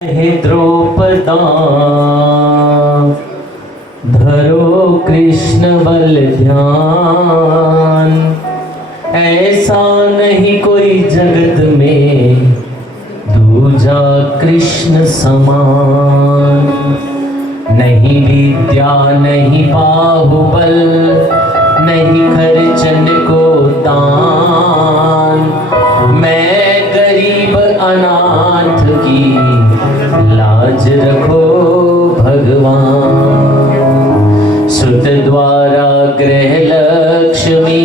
हे द्रौपदा धरो कृष्ण बल ध्यान, ऐसा नहीं कोई जगत में दूजा कृष्ण समान। नहीं विद्या नहीं बाहुबल, नहीं खर्चन को दान, मैं गरीब अनाथ की लाज रखो भगवान। सुत द्वारा ग्रह लक्ष्मी,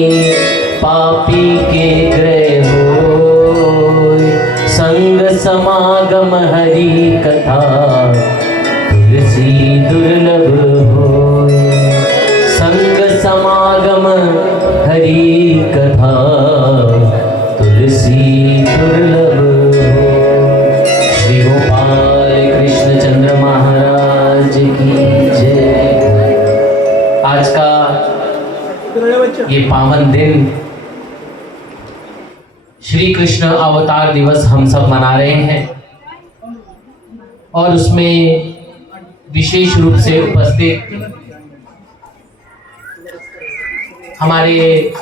पापी के ग्रह होय, संग समागम हरि कथा, तुलसी दुर्लभ होय। संग समागम हरि कथा, तुलसी दुर्लभ होय। श्री गोपाल कृष्ण चंद्र महाराज की जय। आज का ये पावन दिन श्री कृष्ण अवतार दिवस हम सब मना रहे हैं, और उसमें विशेष रूप से उपस्थित हमारे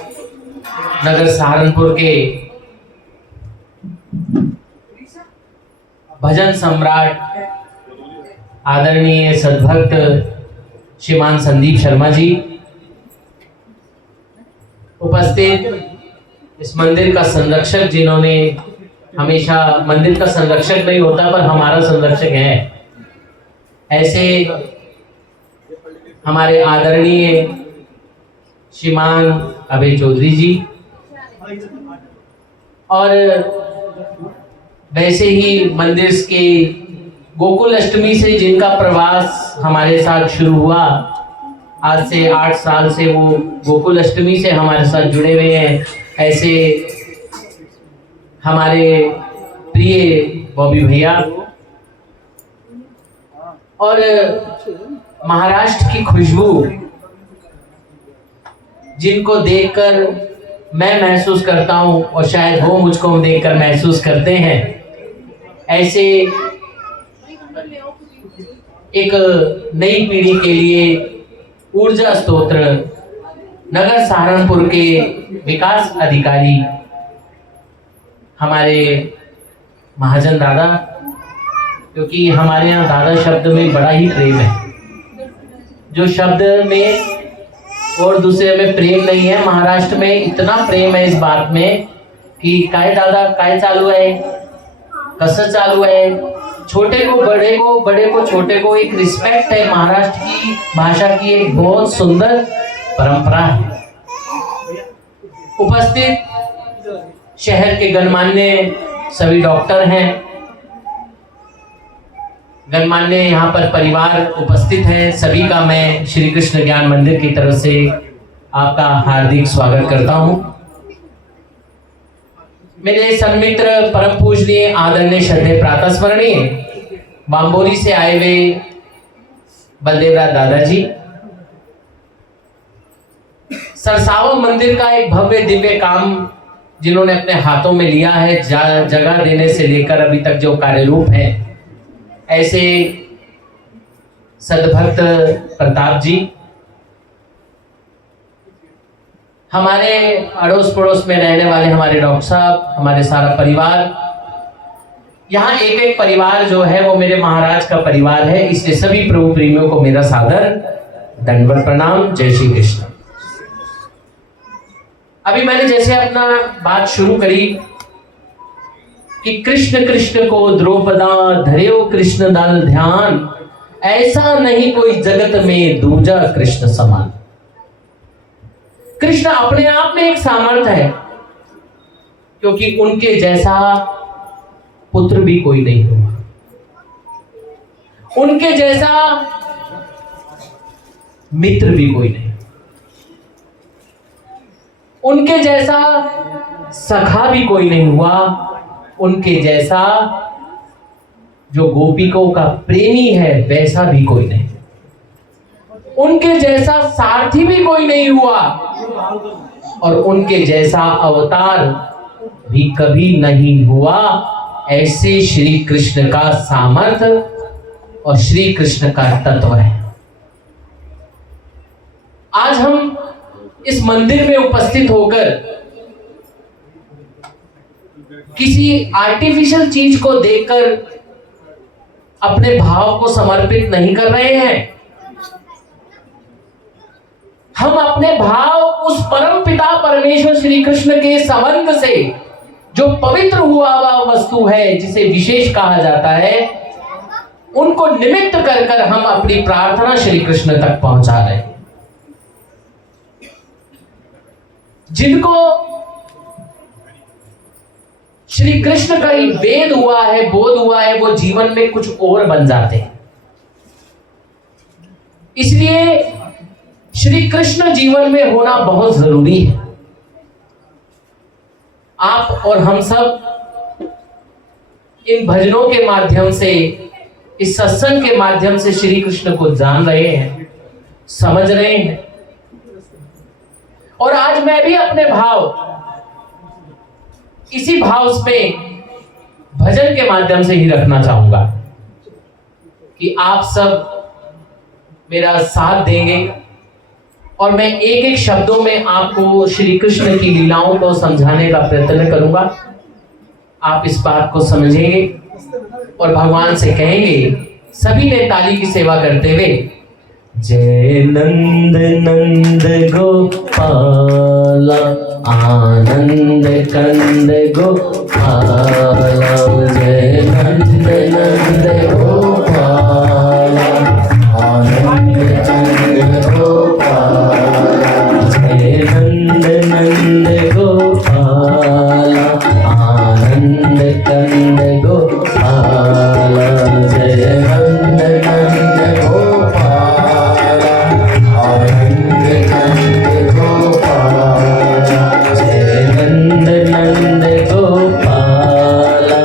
नगर सहारनपुर के भजन सम्राट आदरणीय सद्भक्त श्रीमान संदीप शर्मा जी, उपस्थित इस मंदिर का संरक्षक, जिन्होंने हमेशा मंदिर का संरक्षक नहीं होता पर हमारा संरक्षक है, ऐसे हमारे आदरणीय श्रीमान अभय चौधरी जी, और वैसे ही मंदिर के गोकुल अष्टमी से जिनका प्रवास हमारे साथ शुरू हुआ, आज से 8 साल से वो गोकुल अष्टमी से हमारे साथ जुड़े हुए हैं, ऐसे हमारे प्रिय बॉबी भैया, और महाराष्ट्र की खुशबू जिनको देखकर मैं महसूस करता हूं और शायद वो मुझको देखकर महसूस करते हैं, ऐसे एक नई पीढ़ी के लिए ऊर्जा स्तोत्र नगर सहारनपुर के विकास अधिकारी हमारे महाजन दादा, क्योंकि हमारे यहाँ दादा शब्द में बड़ा ही प्रेम है। जो शब्द में और दूसरे में प्रेम नहीं है, महाराष्ट्र में इतना प्रेम है इस बात में कि काय दादा काय चालू है, कसं चालू है, छोटे को बड़े को, बड़े को छोटे को, एक रिस्पेक्ट है। महाराष्ट्र की भाषा की एक बहुत सुंदर परंपरा है। उपस्थित शहर के गणमान्य सभी डॉक्टर हैं, गणमान्य यहाँ पर परिवार उपस्थित हैं, सभी का मैं श्री कृष्ण ज्ञान मंदिर की तरफ से आपका हार्दिक स्वागत करता हूँ। मेरे सन्मित्र परम पूजनीय आदरणीय श्रद्धेय प्रातः स्मरणीय बांबोरी से आए हुए बलदेवराज दादाजी, सरसावम मंदिर का एक भव्य दिव्य काम जिन्होंने अपने हाथों में लिया है, जगह देने से लेकर अभी तक जो कार्य रूप है, ऐसे सद्भक्त प्रताप जी, हमारे अड़ोस पड़ोस में रहने वाले हमारे डॉक्टर साहब, हमारे सारा परिवार, यहाँ एक एक परिवार जो है वो मेरे महाराज का परिवार है, इसलिए सभी प्रभु प्रेमियों को मेरा सादर दंडवत प्रणाम। जय श्री कृष्ण। अभी मैंने जैसे अपना बात शुरू करी कि कृष्ण कृष्ण को द्रौपदा धर्यो कृष्ण दल ध्यान, ऐसा नहीं कोई जगत में दूजा कृष्ण समान। कृष्ण अपने आप में एक सामर्थ्य है, क्योंकि उनके जैसा पुत्र भी कोई नहीं हुआ, उनके जैसा मित्र भी कोई नहीं, उनके जैसा सखा भी कोई नहीं हुआ, उनके जैसा जो गोपिकों का प्रेमी है वैसा भी कोई नहीं, उनके जैसा सारथी भी कोई नहीं हुआ, और उनके जैसा अवतार भी कभी नहीं हुआ, ऐसे श्री कृष्ण का सामर्थ्य और श्री कृष्ण का तत्व है। आज हम इस मंदिर में उपस्थित होकर किसी आर्टिफिशियल चीज को देखकर अपने भाव को समर्पित नहीं कर रहे हैं। हम अपने भाव उस परम पिता परमेश्वर श्री कृष्ण के संबंध से, जो पवित्र हुआ वस्तु है, जिसे विशेष कहा जाता है, उनको निमित्त कर कर हम अपनी प्रार्थना श्री कृष्ण तक पहुंचा रहे हैं। जिनको श्री कृष्ण का ही वेद हुआ है, बोध हुआ है, वो जीवन में कुछ और बन जाते हैं। इसलिए श्री कृष्ण जीवन में होना बहुत जरूरी है। आप और हम सब इन भजनों के माध्यम से, इस सत्संग के माध्यम से श्री कृष्ण को जान रहे हैं, समझ रहे हैं। और आज मैं भी अपने भाव इसी भाव में भजन के माध्यम से ही रखना चाहूंगा कि आप सब मेरा साथ देंगे और मैं एक एक शब्दों में आपको श्री कृष्ण की लीलाओं को समझाने का प्रयत्न करूंगा। आप इस बात को समझेंगे और भगवान से कहेंगे, सभी ने ताली की सेवा करते हुए, जय नंद नंद गोपाला आनंद कंद गोपाला, जय नंद नंद गोपाला आनंद कंद गोपाला, जय नंद नंद गोपाला आनंद कंद गोपाला, जय नंद नंद गोपाला आनंद कंद गोपाला, जय नंद नंद गोपाला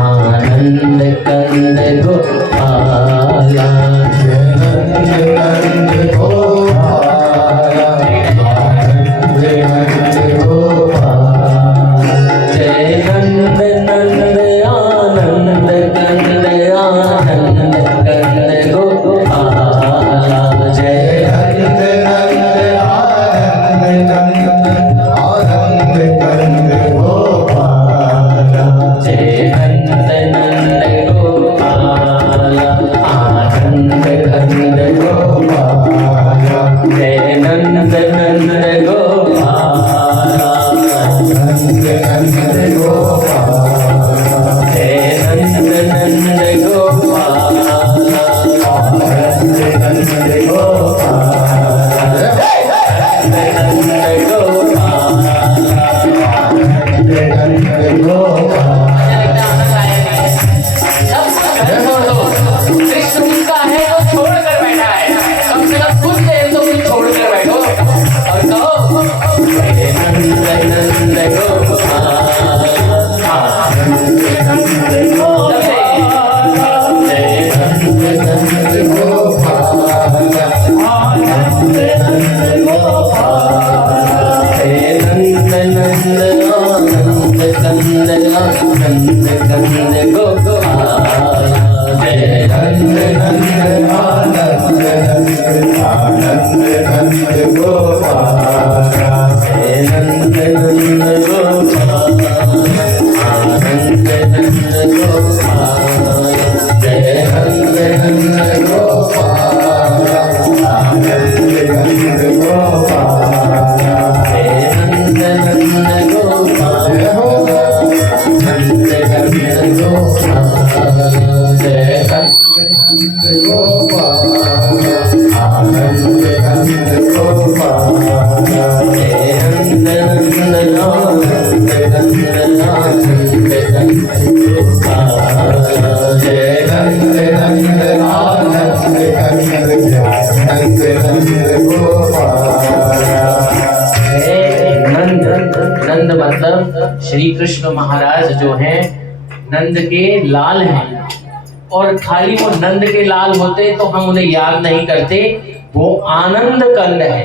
आनंद कंद गोपाला, जय नंद नंद गोपाला आनंद कंद गोपाला, जय नंद नंद आनंद कंद आनंद कंद गोपाला, जय नंद नंद आनंद कंद आनंद कंद गोपाला, जय नंद नंद गोपाला आनंद कंद गोपाला, जय नंद नंद गोपाला आनंद कंद गोपाला, जय नंद नंद गोपाला आनंद कंद गोपाला, नंद गोपाला आनंद कंद गोपाला। कृष्ण उसका है वो छोड़ कर बैठा है, कम से कम कुछ देर तो कुछ छोड़ कर बैठो और कहो, जय नंद नंद गोपाला आनंद कंद गोपाला, जय नंद नंद गोपाला आनंद कंद गोपाला, जय नंद नंद आनंद कंद आनंद कंद गोपाला, जय नंद नंद आनंद कंद गोपाला, जय नंद नंद गोपाला आनंद कंद गोपाला, जय नंद नंद गोपाला आनंद कंद गोपाला, जय नंद नंद गोपाला नंद कंद गोपाला, जय नंद गोपाला आनंद कंद गोपाला, जय नंद नंद आनंद कंद आनंद कंद गोपाला, जय नंद नंद आनंद कंद आनंद कंद गोपाला। नंद नंद मतलब श्री कृष्ण महाराज जो हैं नंद के लाल हैं, और खाली वो नंद के लाल होते तो हम उन्हें याद नहीं करते। वो आनंद कंद है।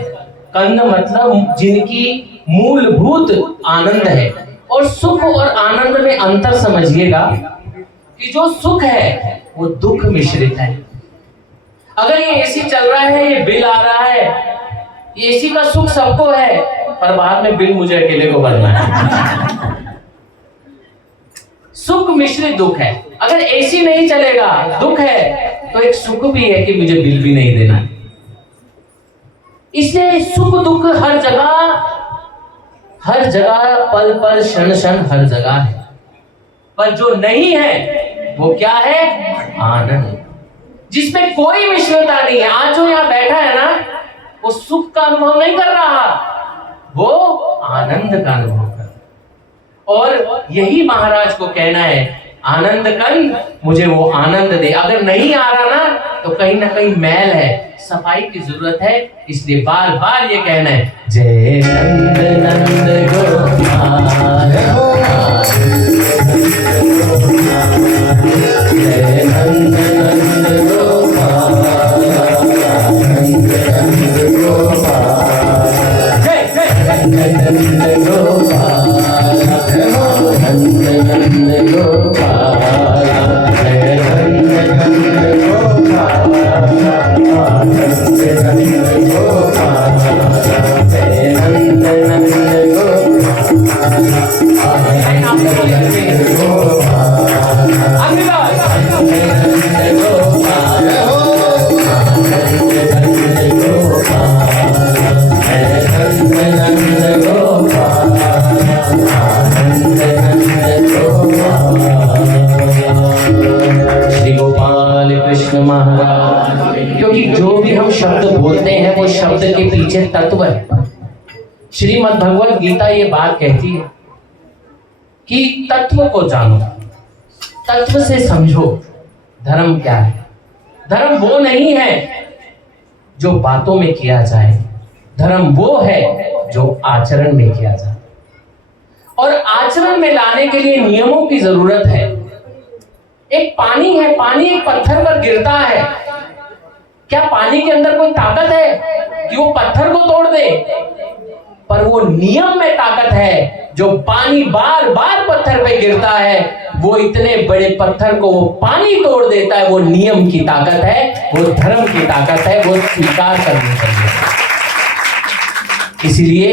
कंद मतलब जिनकी मूलभूत आनंद है। और सुख और आनंद में अंतर समझिएगा। कि जो सुख है वो दुख मिश्रित है। अगर ये एसी चल रहा है, ये बिल आ रहा है, ये एसी का सुख सबको है, पर बाद में बिल मुझे अकेले को भरना है। सुख मिश्रित दुख है। अगर एसी नहीं चलेगा, दुख है, तो एक सुख भी है कि मुझे बिल भी नहीं देना। इसलिए सुख दुख हर जगह पल पल क्षण क्षण हर जगह है। पर जो नहीं है वो क्या है? आनंद, जिसमें कोई मिश्रता नहीं है। आज जो यहां बैठा है ना, वो सुख का अनुभव नहीं कर रहा, वो आनंद का अनुभव कर रहा। और यही महाराज को कहना है, आनंद कंद मुझे वो आनंद दे। अगर नहीं आ रहा ना, तो कहीं ना कहीं मैल है, सफाई की जरूरत है। इसलिए बार बार ये कहना है, जय नंद नंद गोपाल, जय नंद नंद गोपाल, नंद नंद गोपाल, नंद नंद गोपाल, नंद नंद गोपाल, जय नंद नंद गोपाल, नंद नंद गोपाल, जय नंद नंद श्री गोपाल कृष्ण महाराज। क्योंकि जो भी हम शब्द बोलते हैं वो शब्द के पीछे तत्व है। श्रीमद् भगवत गीता ये बात कहती है कि तत्व को जानो, तत्व से समझो धर्म क्या है। धर्म वो नहीं है जो बातों में किया जाए, धर्म वो है जो आचरण में किया जाए। और आचरण में लाने के लिए नियमों की जरूरत है। एक पानी है, पानी एक पत्थर पर गिरता है, क्या पानी के अंदर कोई ताकत है कि वो पत्थर को तोड़ दे? पर वो नियम में ताकत है। जो पानी बार बार पत्थर पे गिरता है, वो इतने बड़े पत्थर को वो पानी तोड़ देता है। वो नियम की ताकत है, वो धर्म की ताकत है, वो स्वीकार करनी चाहिए। इसलिए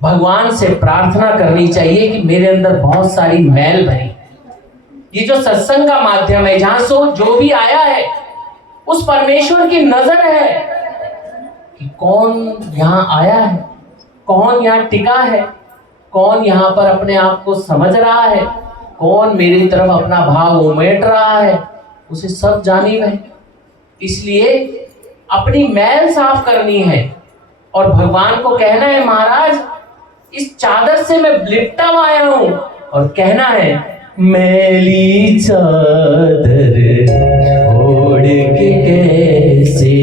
भगवान से प्रार्थना करनी चाहिए कि मेरे अंदर बहुत सारी मैल भरी। ये जो सत्संग का माध्यम है, जहां से जो भी आया है उस परमेश्वर की नजर है कि कौन यहां आया है, कौन यहां टिका है, कौन यहां पर अपने आप को समझ रहा है, कौन मेरी तरफ अपना भाव उमेट रहा है, उसे सब जानी है। इसलिए अपनी मैल साफ करनी है और भगवान को कहना है, महाराज इस चादर से मैं लिपटा हुआ आया हूं, और कहना है, मैली चादर ओढ़ के कैसे,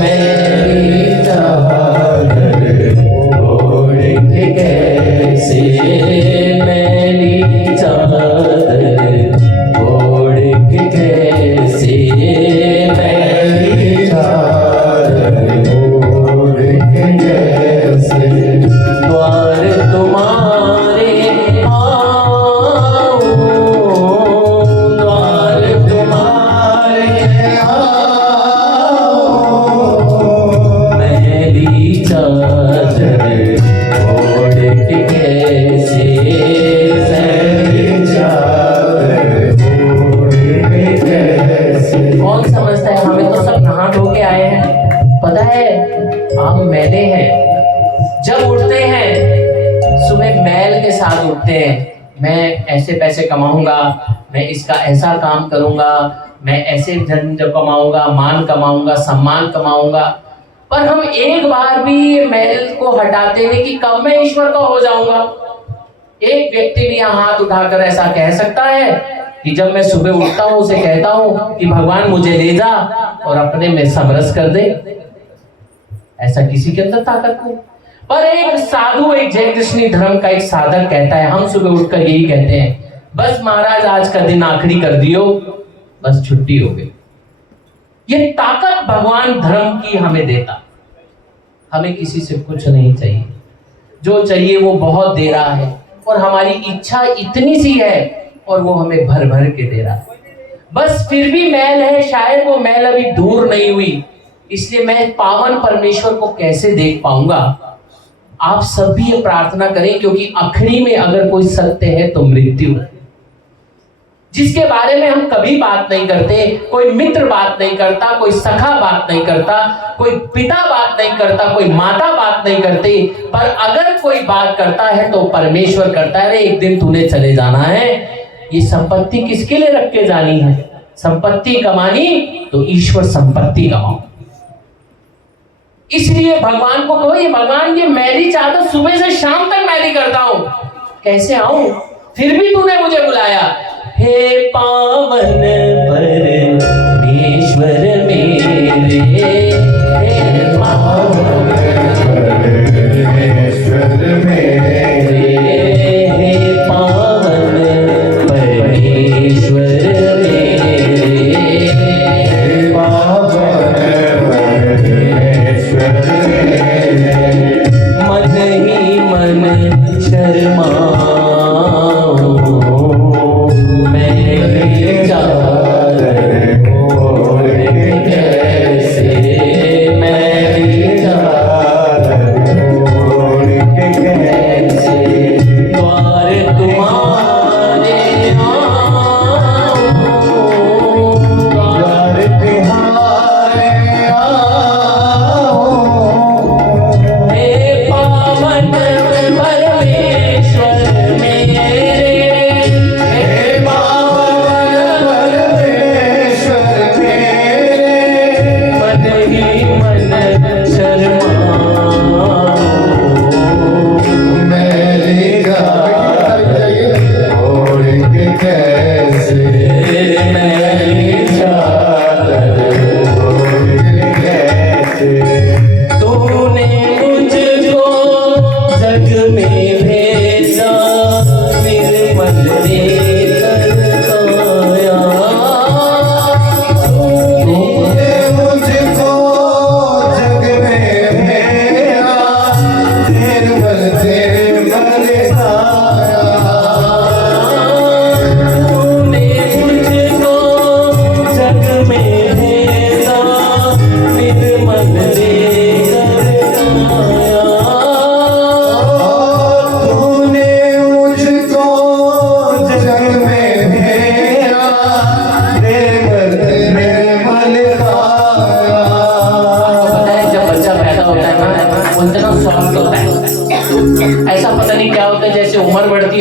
मैली चादर ओढ़ के कैसे, मैली चादर ओढ़ के कैसे, मैली चादर ओढ़ के कैसे, द्वार तुम्हारे आओ, द्वार तुम्हारे आओ, मैली चादर ओढ़ के कैसे, मैली चादर ओढ़ के कैसे। कौन समझता है? हमें तो सब नहा धो के आए हैं, पता है हम मैले हैं। जब उठते हैं सुबह मैल के साथ उठते हैं, मैं ऐसे पैसे कमाऊंगा, मैं इसका ऐसा काम करूंगा, मैं ऐसे धन कमाऊंगा, मान कमाऊंगा, सम्मान कमाऊंगा। पर हम एक बार भी मैल को हटाते नहीं कि कब मैं ईश्वर का हो जाऊंगा। एक व्यक्ति भी यहाँ हाथ उठाकर ऐसा कह सकता है कि जब मैं सुबह उठता हूँ उसे कहता हूँ कि भगवान मुझे ले जा और अपने में समरस कर दे? ऐसा किसी के अंदर ताकत नहीं। पर एक साधु, एक जय कृष्णी धर्म का एक साधक कहता है, हम सुबह उठकर यही कहते हैं, बस महाराज आज का दिन आखिरी कर दियो, बस छुट्टी हो गई। ये ताकत भगवान धर्म की हमें देता। हमें किसी से कुछ नहीं चाहिए, जो चाहिए वो बहुत दे रहा है। और हमारी इच्छा इतनी सी है और वो हमें भर भर के दे रहा है। बस फिर भी मैल है, शायद वो मैल अभी दूर नहीं हुई, इसलिए मैं पावन परमेश्वर को कैसे देख पाऊंगा। आप सब भी ये प्रार्थना करें, क्योंकि आखिरी में अगर कोई सत्य है तो मृत्यु है, जिसके बारे में हम कभी बात नहीं करते। कोई मित्र बात नहीं करता, कोई सखा बात नहीं करता, कोई पिता बात नहीं करता, कोई माता बात नहीं करती, पर अगर कोई बात करता है तो परमेश्वर करता है। एक दिन तूने चले जाना है, ये संपत्ति किसके लिए रख के जानी है? संपत्ति कमानी तो ईश्वर संपत्ति कमाओ। इसलिए भगवान को कहो, ये भगवान ये मैली चादर सुबह से शाम तक मैली करता हूं, कैसे आऊं? फिर भी तूने मुझे बुलाया। हे पावन परमेश्वर मेरे, हे पावन परमेश्वर मेरे, हे पावन परमेश्वर मेरे, हे पावन परमेश्वर मेरे, मन ही मन शर्माओ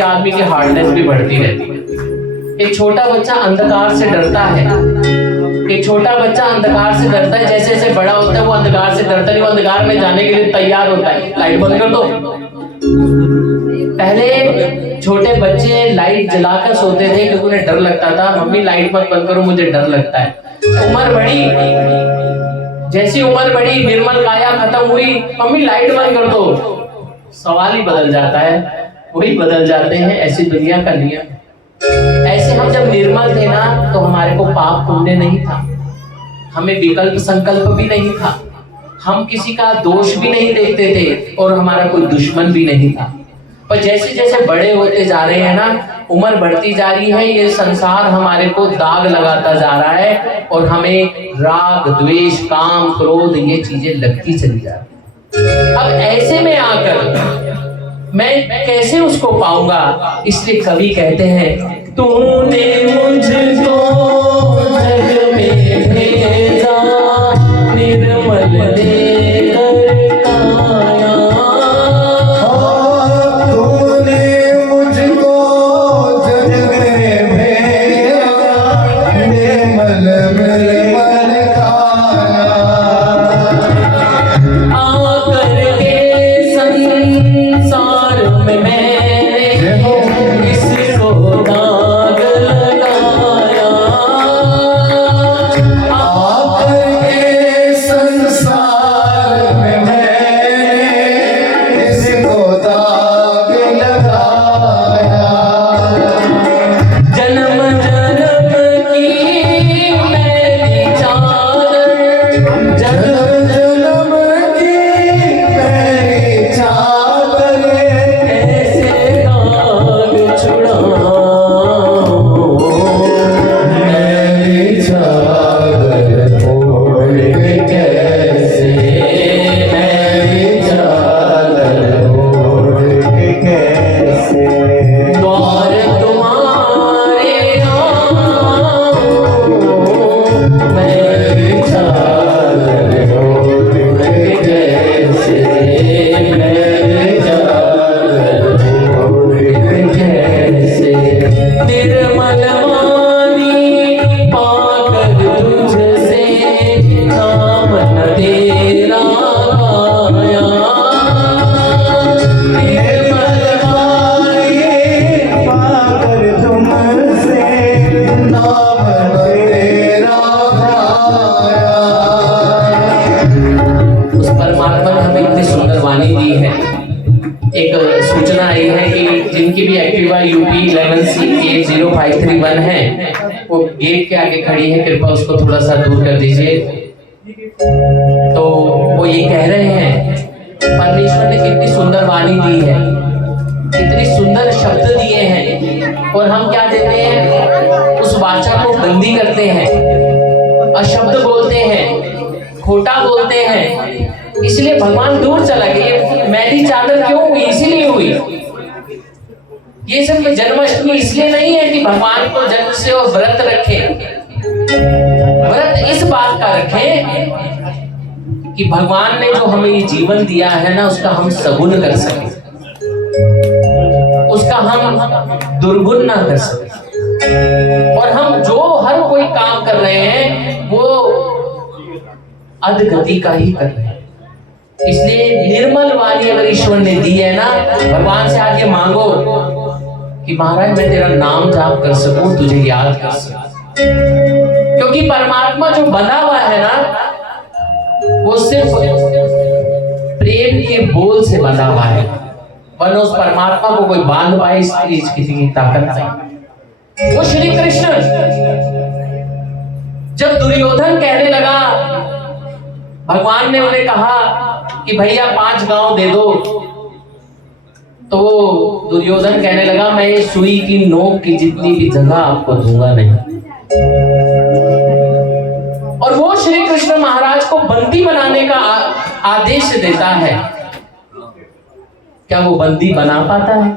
आदमी की हार्डनेस भी बढ़ती रहती है। एक छोटा बच्चा अंधकार से डरता है, एक छोटा बच्चा अंधकार से डरता है, जैसे जैसे बड़ा होता है वो अंधकार से डरता नहीं, वो अंधकार में जाने के लिए तैयार होता है। लाइट बंद कर दो। पहले छोटे बच्चे लाइट जलाकर सोते थे क्योंकि उन्हें डर लगता था, मम्मी लाइट मत बंद करो मुझे डर लगता है। उम्र बढ़ी, जैसी उम्र बढ़ी निर्मल काया खत्म हुई, मम्मी लाइट बंद कर दो, सवाल ही बदल जाता है, वही बदल जाते हैं। ऐसी दुनिया का नियम। ऐसे हम जब निर्मल थे ना तो हमारे को पाप पुण्य नहीं था, हमें विकल्प संकल्प भी नहीं था, हम किसी का दोष भी नहीं देखते थे और हमारा कोई दुश्मन भी नहीं था। पर जैसे जैसे बड़े होते जा रहे हैं ना, उम्र बढ़ती जा रही है, ये संसार हमारे को दाग लगाता जा रहा है और हमें राग द्वेष काम क्रोध ये चीजें लगती चली जा रही। अब ऐसे में आकर मैं कैसे उसको पाऊंगा? इसलिए कवि कहते हैं, तूने मुझको जग में भेजा निर्मल देकर काया, तूने मुझको जग में भेजा निर्मल निर्मल काया, आकर के संसार में मैंने किसको दाग लगाया, आकर के संसार में मैंने किसको दाग लगाया, जन्म जन्म की मैली उस परमात्मा ने हमें इतनी सुंदर वाणी दी है। एक सूचना आई है कि जिनकी भी एक्टिवा यूपी 11C80531 है, वो गेट के आगे खड़ी है, कृपया उसको थोड़ा सा दूर कर दीजिए। तो वो ये कह रहे हैं, परमेश्वर ने कितनी सुंदर वाणी दी है, कितनी सुंदर शब्द दिए हैं, और हम क्या देते हैं, उस वाचा को बंदी करते हैं, अशब्द बोलते हैं, खोटा बोलते हैं। इसलिए भगवान दूर चला गया। मैली चादर क्यों हुई? इसीलिए हुई। ये सब जन्माष्टमी इसलिए नहीं है कि भगवान को जन्म से वो व्रत रखें। व्रत इस बात का रखें कि भगवान ने जो हमें ये जीवन दिया है ना, उसका हम सगुण कर सके, उसका हम दुर्गुण ना कर सके। और हम जो हर कोई काम कर रहे हैं वो अधगति का ही कर रहे हैं। इसलिए निर्मल वाणी अगर ईश्वर ने दी है ना, भगवान से आके मांगो कि महाराज मैं तेरा नाम जाप कर सकूं, तुझे याद कर सकूं। क्योंकि परमात्मा जो बंधा हुआ है ना, वो सिर्फ प्रेम के बोल से बंधा हुआ है, वरना उस परमात्मा को कोई बांध पाए इसकी किसी की ताकत नहीं। वो श्री कृष्ण जब दुर्योधन कहने लगा, भगवान ने उन्हें कहा कि भैया 5 गांव दे दो, तो वो दुर्योधन कहने लगा मैं ये सुई की नोक की जितनी भी जगह आपको दूंगा नहीं। और वो श्री कृष्ण महाराज को बंदी बनाने का आदेश देता है। क्या वो बंदी बना पाता है?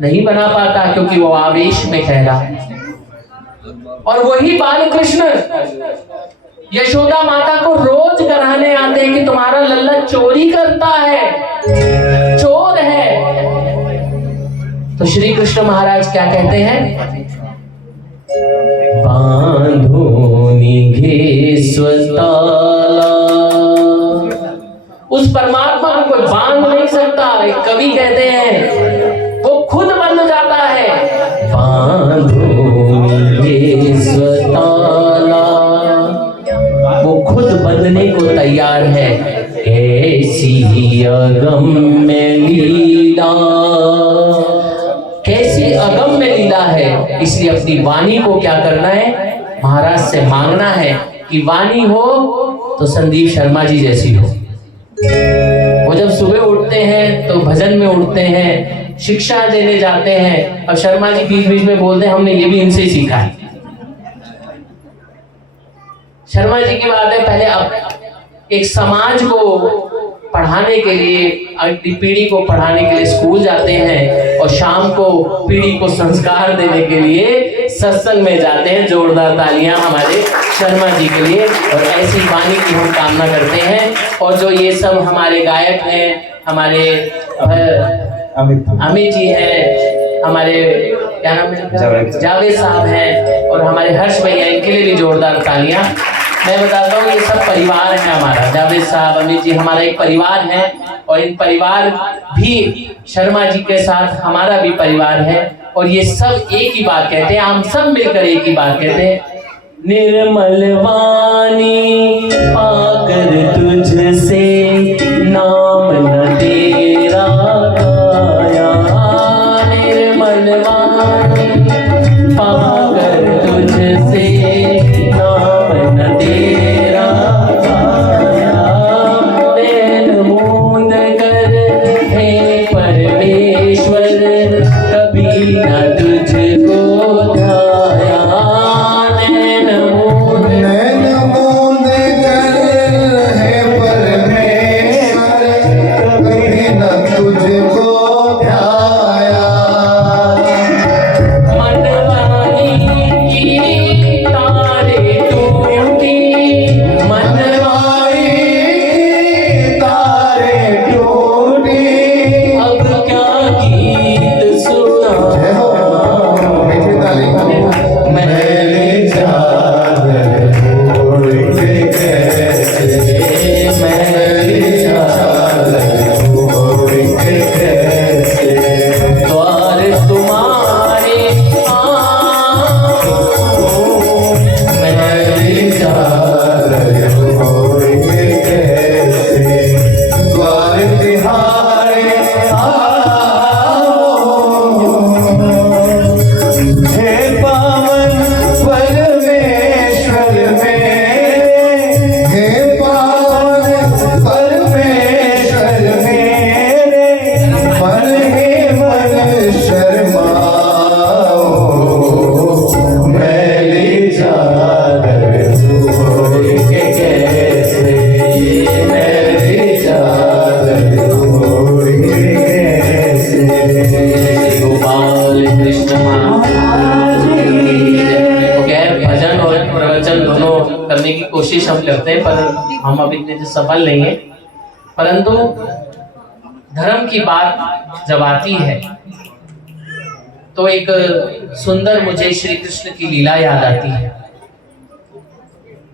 नहीं बना पाता, क्योंकि वो आवेश में कह रहा है। और वही बाल कृष्ण यशोदा माता को रोज कराने आते हैं कि तुम्हारा लल्ला चोरी करता है, चोर है। तो श्री कृष्ण महाराज क्या कहते हैं? बांधो निघे स्वताला। उस परमात्मा को कोई बांध नहीं सकता। एक कवि कहते हैं वो खुद बंध जाता है। बांधो निघे स्वताला, वो खुद बंधने को तैयार है। ऐसी अगम्य लीला, कैसी अगम्य लीला है। इसलिए अपनी वाणी को क्या करना है? महाराज से मांगना है कि वाणी हो तो संदीप शर्मा जी जैसी हो। वो जब सुबह उठते हैं तो भजन में उठते हैं, शिक्षा देने जाते हैं। अब शर्मा जी बीच बीच में बोलते हैं हमने ये भी इनसे सीखा है। शर्मा जी की बात है, पहले अब एक समाज को पढ़ाने के लिए, अगली पीढ़ी को पढ़ाने के लिए स्कूल जाते हैं, और शाम को पीढ़ी को संस्कार देने के लिए सत्संग में जाते हैं। जोरदार तालियां हमारे शर्मा जी के लिए। और ऐसी वाणी की हम कामना करते हैं। और जो ये सब हमारे गायक हैं, हमारे अमित जी हैं, हमारे क्या नाम है, जावेद साहब हैं, और हमारे हर्ष भैया, इनके लिए भी जोरदार तालियां। मैं बताता हूँ ये सब परिवार है हमारा। जावेद साहब, अमित जी हमारा एक परिवार है। और इन परिवार भी शर्मा जी के साथ हमारा भी परिवार है। और ये सब एक ही बात कहते हैं, हम सब मिलकर एक ही बात कहते हैं, निर्मल वाणी पाकर तुझसे नाम न तेरा गाया। निर्मल वाणी पाकर तुझसे नाम न तेरा गाया। नैन मूंद कर हे परमेश्वर, कभी न तुझको ध्याया। नैन मूंद नैन मूंद कर करने की कोशिश हम करते हैं, पर हम अब इतने सफल नहीं है। परंतु धर्म की बात जब आती है तो एक सुंदर मुझे श्री कृष्ण की लीला याद आती है।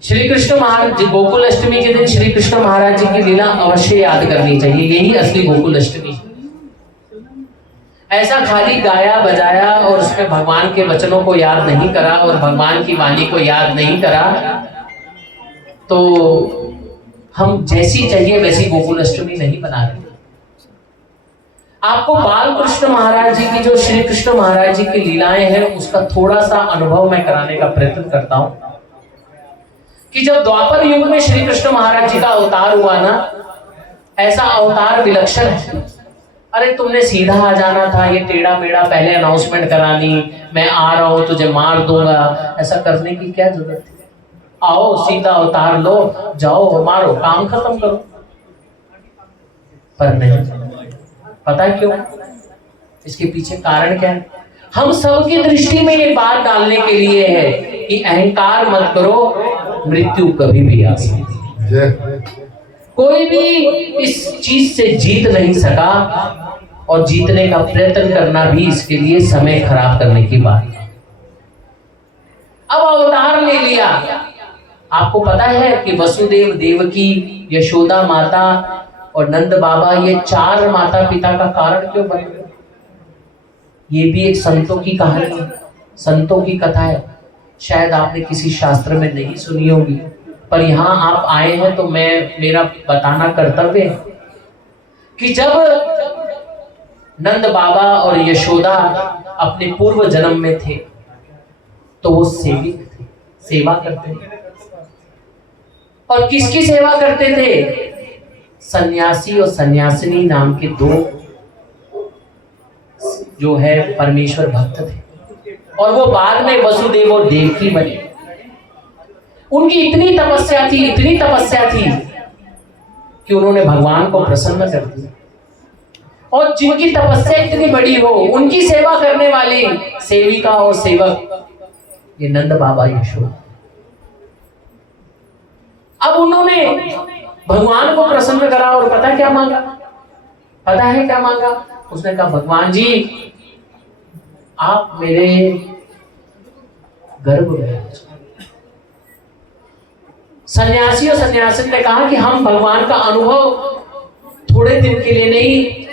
श्री कृष्ण महाराज जी, गोकुल अष्टमी के दिन श्री कृष्ण महाराज जी की लीला अवश्य याद करनी चाहिए। यही असली गोकुल अष्टमी। ऐसा खाली गाया बजाया और उसमें भगवान के वचनों को याद नहीं करा और भगवान की वाणी को याद नहीं करा तो हम जैसी चाहिए वैसी गोकुल अष्टमी नहीं बना रहे। आपको बाल कृष्ण महाराज जी की, जो श्री कृष्ण महाराज जी की लीलाएं हैं, उसका थोड़ा सा अनुभव मैं कराने का प्रयत्न करता हूं कि जब द्वापर युग में श्री कृष्ण महाराज जी का अवतार हुआ ना, ऐसा अवतार विलक्षण है। अरे तुमने सीधा आ जाना था, ये टेढ़ा मेढ़ा पहले अनाउंसमेंट करानी, मैं आ रहा हूं तुझे मार दूंगा, ऐसा करने की क्या जरूरत है? आओ सीधा अवतार लो, जाओ मारो, काम खत्म करो। पर नहीं, पता क्यों? इसके पीछे कारण क्या है? हम सबकी दृष्टि में ये बात डालने के लिए है कि अहंकार मत करो, मृत्यु कभी भी आ सकती है। कोई भी इस चीज से जीत नहीं सका और जीतने का प्रयत्न करना भी इसके लिए समय खराब करने की बात है। अब अवतार ले लिया। आपको पता है कि वसुदेव, देवकी, यशोदा माता और नंद बाबा, ये 4 माता पिता का कारण क्यों बन गए? ये भी एक संतों की कहानी है, संतों की कथा है। शायद आपने किसी शास्त्र में नहीं सुनी होगी, पर यहाँ आप आए हैं तो मेरा बताना कर्तव्य है कि जब नंद बाबा और यशोदा अपने पूर्व जन्म में थे तो वो सेविक थे, सेवा करते थे। और किसकी सेवा करते थे? सन्यासी और सन्यासिनी नाम के 2 जो है परमेश्वर भक्त थे, और वो बाद में वसुदेव और देवकी बने। उनकी इतनी तपस्या थी कि उन्होंने भगवान को प्रसन्न कर दिया। और जिनकी तपस्या इतनी बड़ी हो, उनकी सेवा करने वाली सेविका और सेवक ये नंद बाबा यशोदा। अब उन्होंने भगवान को प्रसन्न करा और पता क्या मांगा? पता है क्या मांगा? उसने कहा, भगवान जी आप मेरे गर्भ में। सन्यासी और सन्यासिन ने कहा कि हम भगवान का अनुभव थोड़े दिन के लिए नहीं,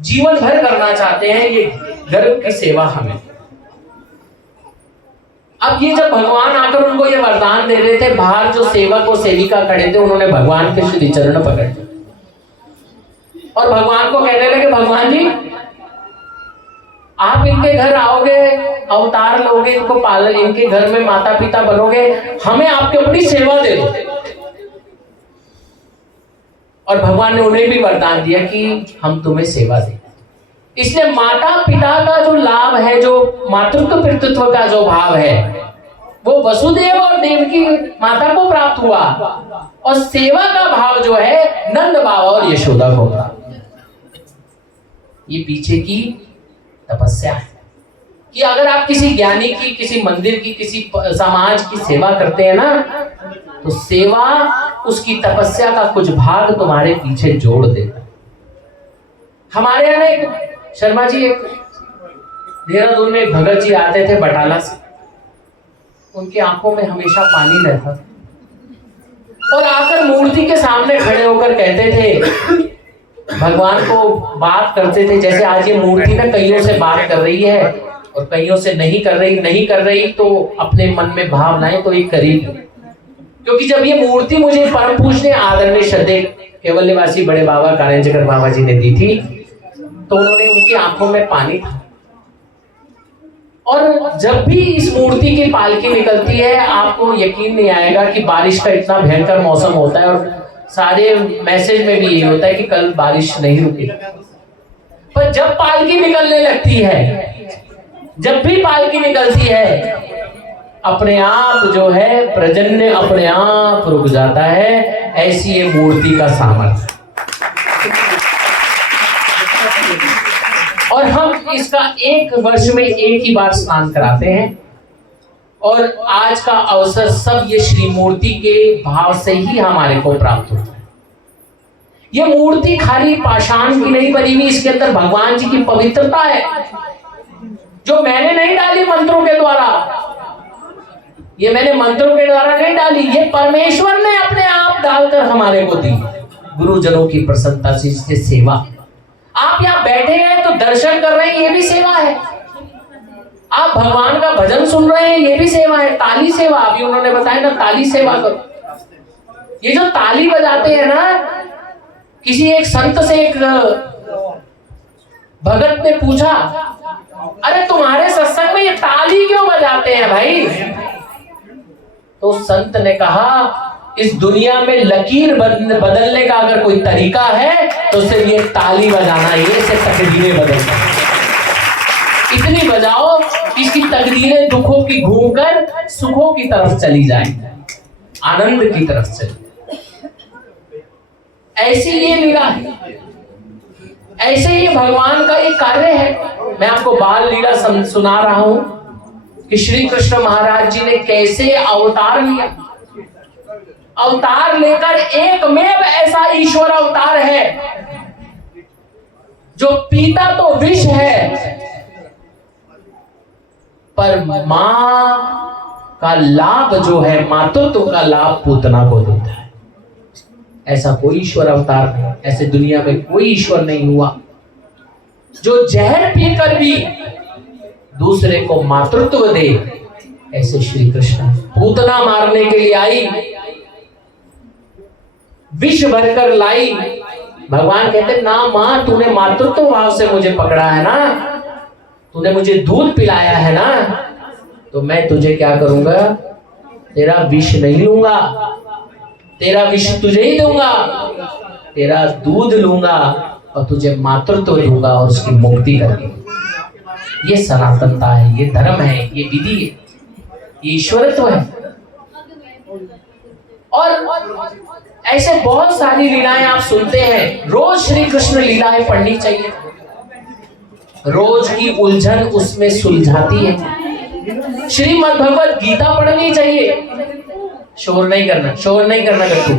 जीवन भर करना चाहते हैं, ये गर्भ की सेवा हमें। अब ये जब भगवान आकर उनको ये वरदान दे रहे थे, बाहर जो सेवक और सेविका खड़े थे उन्होंने भगवान के श्री चरण पकड़ लिया और भगवान को कहने लगे, भगवान जी आप इनके घर आओगे, अवतार लोगे, इनको पालन, इनके घर में माता पिता बनोगे, हमें आपकी अपनी सेवा दे दो। और भगवान ने उन्हें भी वरदान दिया कि हम तुम्हें सेवा दें। इसलिए माता पिता का जो लाभ है, जो मातृत्व पितृत्व का जो भाव है, वो वसुदेव और देवकी माता को प्राप्त हुआ, और सेवा का भाव जो है नंद बाबा और यशोदा को प्राप्त। ये पीछे की तपस्या है कि अगर आप किसी ज्ञानी की, किसी मंदिर की, किसी समाज की सेवा करते हैं ना, तो सेवा उसकी तपस्या का कुछ भाग तुम्हारे पीछे जोड़ देता। हमारे यहाँ एक शर्मा जी, एक देहरादून में भगत जी आते थे बटाला से, उनकी आंखों में हमेशा पानी रहता और आकर मूर्ति के सामने खड़े होकर कहते थे, भगवान को बात करते थे। जैसे आज ये मूर्ति ना कईयों से बात कर रही है और कईयों से नहीं कर रही, तो अपने मन में भाव लाए तो ये करीब, क्योंकि जब ये मूर्ति मुझे परम पूजनीय आदरणीय श्रद्धेय केवल निवासी बड़े बाबा कारेंजकर बाबा जी ने दी थी, तो उन्होंने, उनकी आंखों में पानी था। और जब भी इस मूर्ति की पालकी निकलती है, आपको यकीन नहीं आएगा कि बारिश का इतना भयंकर मौसम होता है, और सारे मैसेज में भी ये होता है कि कल बारिश नहीं रुकेगी। पर जब पालकी निकलने लगती है, जब भी पालकी निकलती है, अपने आप जो है प्रजन्य अपने आप रुक जाता है। ऐसी ये मूर्ति का सामर्थ्य। और हम इसका 1 वर्ष में एक ही बार स्नान कराते हैं, और आज का अवसर सब ये श्री मूर्ति के भाव से ही हमारे को प्राप्त होता है। ये मूर्ति खाली पाषाण की नहीं बनी हुई, इसके अंदर भगवान जी की पवित्रता है जो मैंने नहीं डाली मंत्रों के द्वारा। ये मैंने मंत्रों के द्वारा नहीं डाली, ये परमेश्वर ने अपने आप डालकर हमारे को दी। गुरुजनों की प्रसन्नता से इससे सेवा। आप यहाँ बैठे हैं तो दर्शन कर रहे हैं, ये भी सेवा है। आप भगवान का भजन सुन रहे हैं, ये भी सेवा है। ताली सेवा, अभी उन्होंने बताया ना, ताली सेवा करो। ये जो ताली बजाते हैं ना, किसी एक संत से एक भगत ने पूछा, अरे तुम्हारे सत्संग में ये ताली क्यों बजाते हैं भाई? तो संत ने कहा, इस दुनिया में लकीर बदलने का अगर कोई तरीका है तो सिर्फ ये ताली बजाना, ये से तकदीरें बदलना। इतनी बजाओ इसकी तकदीरें दुखों की घूमकर सुखों की तरफ चली जाए, आनंद की तरफ चली। ऐसी ये लीला है, ऐसे ही भगवान का एक कार्य है। मैं आपको बाल लीला सुना रहा हूं कि श्री कृष्ण महाराज जी ने कैसे अवतार लिया। अवतार लेकर एकमेव ऐसा ईश्वर अवतार है जो पीता तो विष है पर मां का लाभ जो है, मातृत्व का लाभ पूतना को देता है। ऐसा कोई ईश्वर अवतार नहीं, ऐसे दुनिया में कोई ईश्वर नहीं हुआ जो जहर पीकर भी दूसरे को मातृत्व दे। ऐसे श्री कृष्ण पूतना मारने के लिए आई, विष भरकर लाई। भगवान कहते, ना मां, तूने मातृत्व भाव से मुझे पकड़ा है ना, तूने मुझे दूध पिलाया है ना, तो मैं तुझे क्या करूंगा, तेरा विष नहीं लूंगा, तेरा विष तुझे ही दूंगा, तेरा दूध लूंगा और तुझे मातृत्व दूंगा और उसकी मुक्ति करेंगे। ये सनातनता है, ये धर्म है, ये विधि है, ये ईश्वरत्व है। और ऐसे बहुत सारी लीलाएं आप सुनते हैं। रोज श्री कृष्ण लीलाएं पढ़नी चाहिए, रोज की उलझन उसमें सुलझाती है। श्रीमद् भगवत गीता पढ़नी चाहिए। शोर नहीं करना, शोर नहीं करना, गट्टू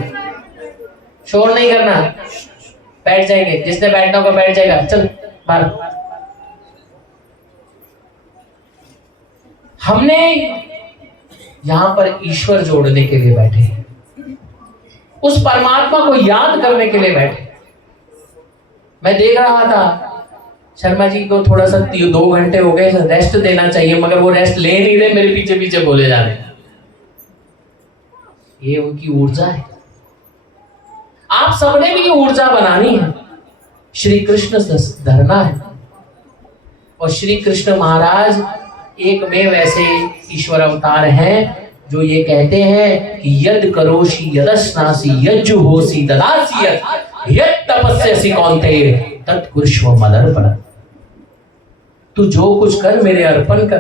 शोर नहीं करना, बैठ जाएंगे, जिसने बैठना होगा बैठ जाएगा। चल बाहर। हमने यहां पर ईश्वर जोड़ने के लिए बैठे हैं, उस परमात्मा को याद करने के लिए बैठे। मैं देख रहा था शर्मा जी को थोड़ा सा 2 घंटे हो गए, रेस्ट देना चाहिए, मगर वो रेस्ट ले नहीं रहे, मेरे पीछे पीछे बोले जा रहे हैं। ये उनकी ऊर्जा है। आप सबने भी ऊर्जा बनानी है, श्री कृष्ण से धरना है। और श्री कृष्ण महाराज एक में वैसे ईश्वर अवतार हैं जो ये कहते हैं कि यद करोषि यदस्नासि यज्जुहोसि ददासि यत् तपस्यसि कौन्तेय तत्कुरुष्व मदर्पणम्। तू जो कुछ कर मेरे अर्पण कर,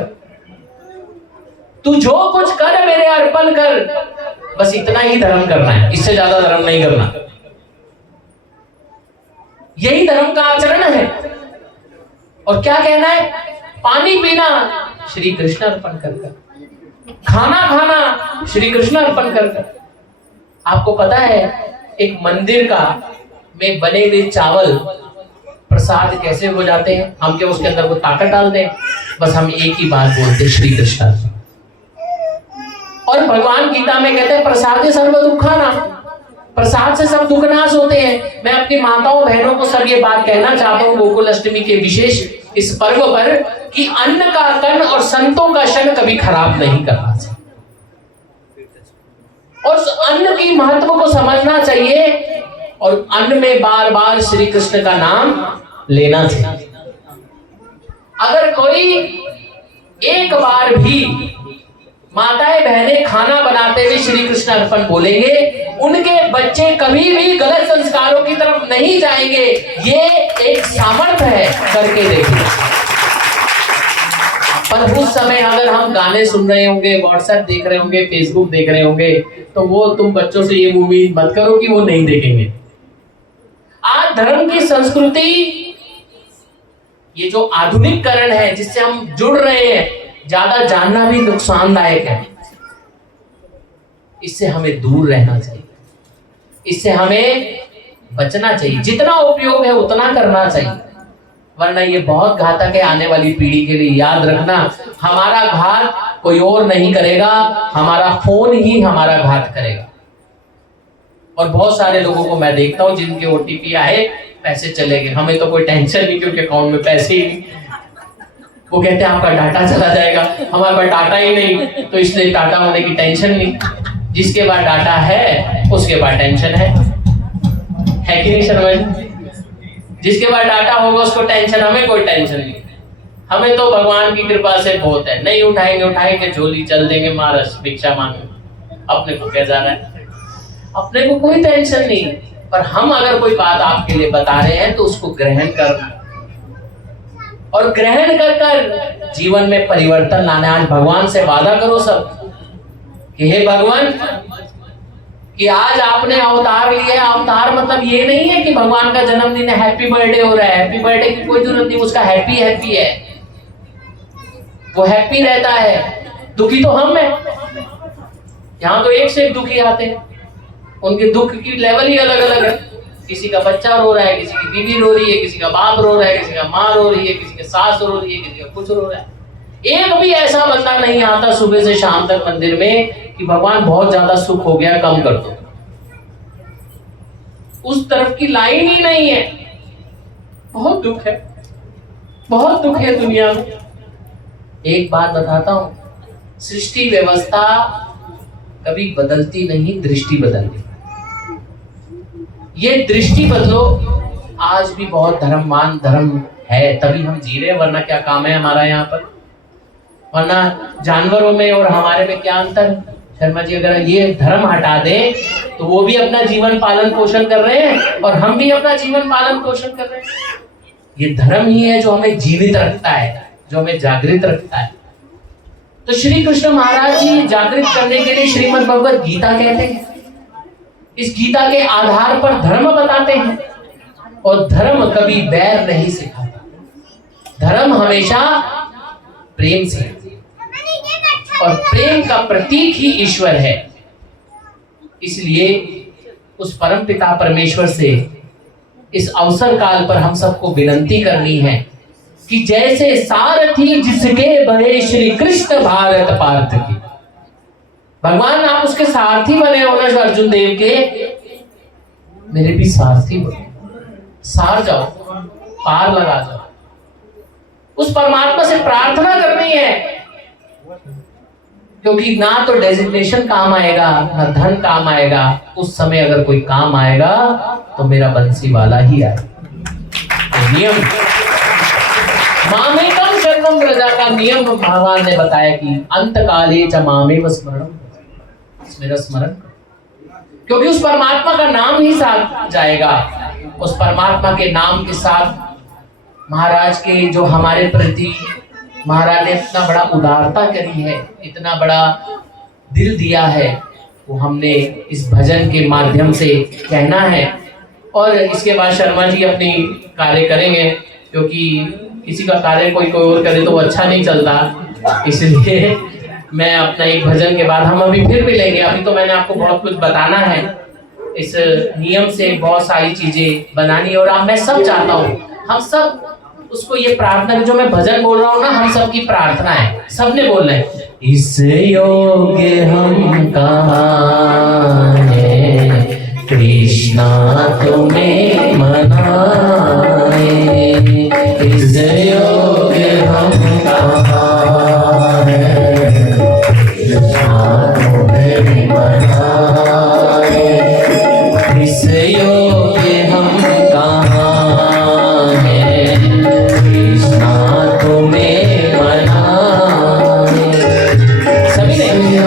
तू जो कुछ कर मेरे अर्पण कर। बस इतना ही धर्म करना है, इससे ज्यादा धर्म नहीं करना। यही धर्म का आचरण है। और क्या कहना है? पानी पीना श्री कृष्ण अर्पण कर कर, खाना खाना श्री कृष्ण अर्पण कर कर। आपको पता है एक मंदिर का में बने हुए चावल प्रसाद कैसे हो जाते हैं? हम क्या उसके अंदर वो ताकत डालते हैं? बस हम एक ही बात बोलते, श्री कृष्ण। और भगवान गीता में कहते हैं प्रसाद सर्व दुखाना, प्रसाद से सब दुख नाश होते हैं। मैं अपनी माताओं बहनों को सब ये बात कहना चाहता हूँ गोकुल अष्टमी के विशेष इस पर्व पर कि अन्न का कण और संतों का क्षण कभी खराब नहीं करना चाहिए, और अन्न की महत्व को समझना चाहिए, और अन्न में बार बार श्री कृष्ण का नाम लेना चाहिए। अगर कोई एक बार भी माताएं बहनें खाना बनाते हुए श्री कृष्ण अर्पण बोलेंगे, उनके बच्चे कभी भी गलत संस्कारों की तरफ नहीं जाएंगे। ये एक सामर्थ्य है, करके देखिए। पर उस समय अगर हम गाने सुन रहे होंगे, व्हाट्सएप देख रहे होंगे, फेसबुक देख रहे होंगे, तो वो तुम बच्चों से ये उम्मीद मत करो कि वो नहीं देखेंगे। आज धर्म की संस्कृति, ये जो आधुनिकरण है जिससे हम जुड़ रहे हैं, ज्यादा जानना भी नुकसानदायक है। इससे हमें दूर रहना चाहिए, इससे हमें बचना चाहिए। जितना उपयोग है उतना करना चाहिए, वरना ये बहुत घातक है आने वाली पीढ़ी के लिए। याद रखना, हमारा घात कोई और नहीं करेगा, हमारा फोन ही हमारा घात करेगा। और बहुत सारे लोगों को मैं देखता हूँ जिनके ओटीपी आए, पैसे चले गए, हमें तो कोई टेंशन नहीं क्योंकि अकाउंट में पैसे ही नहीं। वो कहते हैं आपका डाटा चला जाएगा, हमारे पास डाटा ही नहीं, तो इसलिए डाटा होने की टेंशन नहीं। जिसके पास डाटा है उसके पास टेंशन है कि नहीं शर्मा जी? जिसके पास डाटा होगा उसको टेंशन, हमें कोई टेंशन नहीं। हमें तो भगवान की कृपा से बहुत है, नहीं उठाएंगे झोली चल देंगे मारस भिक्षा मांगे, अपने को क्या जाना है, अपने को कोई टेंशन नहीं। पर हम अगर कोई बात आपके लिए बता रहे हैं तो उसको ग्रहण करना, और ग्रहण कर जीवन में परिवर्तन लाना। आज भगवान से वादा करो सब कि हे भगवान, कि आज आपने अवतार लिया। अवतार मतलब ये नहीं है कि भगवान का जन्मदिन है, हैप्पी बर्थडे हो रहा है। हैप्पी बर्थडे की कोई जरूरत नहीं, उसका हैप्पी है, वो हैप्पी रहता है। दुखी तो हम है, यहाँ तो एक से एक दुखी आते हैं, उनके दुख की लेवल ही अलग अलग है। किसी का बच्चा रो रहा है, किसी की बीवी रो रही है, किसी का बाप रो रहा है, किसी का माँ रो रही है, किसी के सास रो रही है, किसी का कुछ रो रहा है। एक भी ऐसा बंदा नहीं आता सुबह से शाम तक मंदिर में कि भगवान बहुत ज्यादा सुख हो गया, कम कर दो। उस तरफ की लाइन ही नहीं है। बहुत दुख है, बहुत दुख है दुनिया में। एक बात बताता हूं, सृष्टि व्यवस्था कभी बदलती नहीं, दृष्टि बदलती। ये दृष्टि बदलो। आज भी बहुत धर्मवान धर्म है तभी हम जी रहे हैं, वरना क्या काम है हमारा यहाँ पर? वरना जानवरों में और हमारे में क्या अंतर? शर्मा जी, अगर ये धर्म हटा दें तो वो भी अपना जीवन पालन पोषण कर रहे हैं और हम भी अपना जीवन पालन पोषण कर रहे हैं। ये धर्म ही है जो हमें जीवित रखता है, जो हमें जागृत रखता है। तो श्री कृष्ण महाराज जी जागृत करने के लिए श्रीमद् भगवत गीता कहते हैं। इस गीता के आधार पर धर्म बताते हैं, और धर्म कभी बैर नहीं सिखाता। धर्म हमेशा प्रेम से, और प्रेम का प्रतीक ही ईश्वर है। इसलिए उस परम पिता परमेश्वर से इस अवसर काल पर हम सबको विनंती करनी है कि जैसे सारथी जिसके बने श्री कृष्ण भारत पार्थ की, भगवान आप उसके सारथी बने हो ना अर्जुन देव के, मेरे भी सारथी बने, सार जाओ, पार लगा जाओ। उस परमात्मा से प्रार्थना करनी है, क्योंकि ना तो डेजिग्नेशन काम आएगा ना धन काम आएगा। उस समय अगर कोई काम आएगा तो मेरा बंसी वाला ही आएगा। नियम मामेकम शरणम प्रजा का नियम भगवान ने बताया कि अंत काले च मामेव स्मरणम, मेरा स्मरण, क्योंकि उस परमात्मा का नाम ही साथ जाएगा। उस परमात्मा के नाम के साथ महाराज के जो हमारे प्रति महाराज ने इतना बड़ा उदारता करी है, इतना बड़ा दिल दिया है, वो हमने इस भजन के माध्यम से कहना है। और इसके बाद शर्मा जी अपनी कार्य करेंगे, क्योंकि किसी का कार्य कोई और करे तो वो अच्छा नहीं चलता। इसलिए मैं अपना एक भजन के बाद हम अभी फिर मिलेंगे। अभी तो मैंने आपको बहुत कुछ बताना है, इस नियम से बहुत सारी चीजें बनानी। और अब मैं सब चाहता हूँ हम सब उसको ये प्रार्थना, जो मैं भजन बोल रहा हूँ ना, हम सबकी प्रार्थना है, सबने बोलना है। इस योग्य हम कहाँ हैं कृष्णा तुम्हें मनाए, इस योग्य हम कहाँ हैं कृष्णा तुम्हें मनाए, इस योग्य हम कहाँ तुम्हें मनाए। सभी ने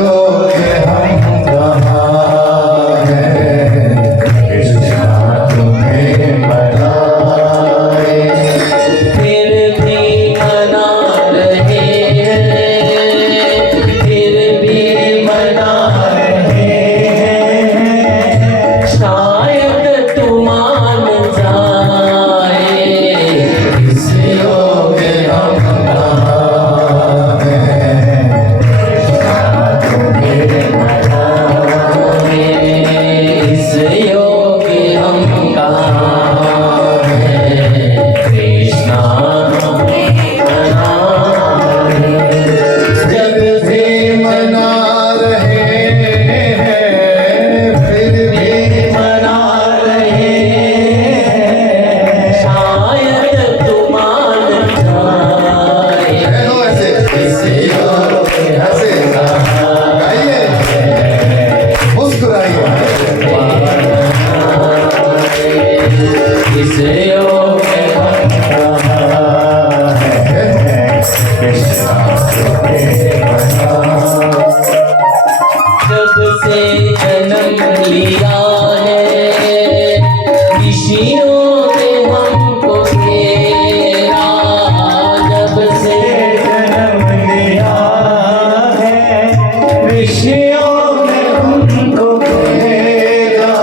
खुशियों ने हमको घेरा,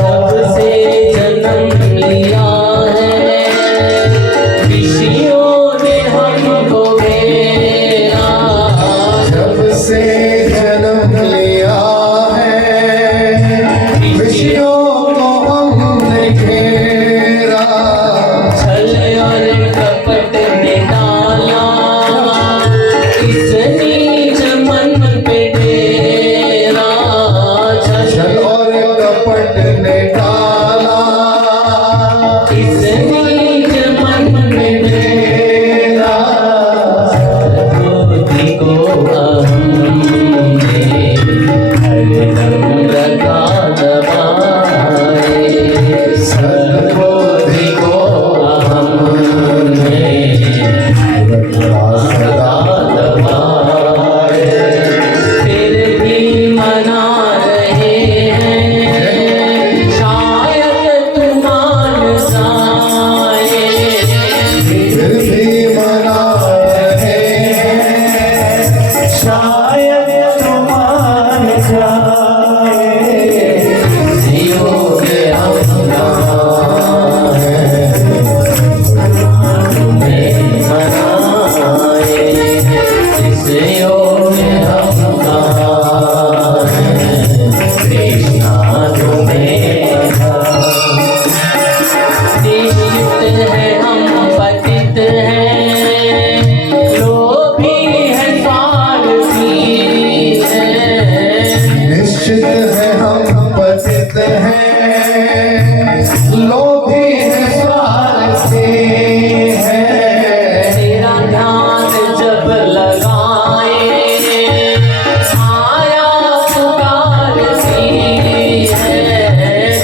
जब से जन्म लिया है खुशियों ने हमको घेरा, जब से जन्म लिया है खुशियों को हमने घेरा, छल और कपट ने डाला इस नीच मन पे डेरा, छल और कपट ने डाला इस नीच मन पे डेरा, बुद्धि को हमने हरदम रखा दबाए, सद्बुद्धि को हमने सदा दबाए, फिर भी मना रहे हैं शायद तुम मान जाए, फिर भी मना रहे हैं शायद तुम मान जाए, जियोगे हम तुम्हें मनाए, इस योग हम कहाँ हैं, कृष्णा तुम्हें निश्चित है हम पतित हैं, लोभी है स्वार्थी हैं, निश्चित है हम पतित हैं, लोभी है स्वार्थी हैं, तेरा ध्यान जब लगाए माया पुकारती है,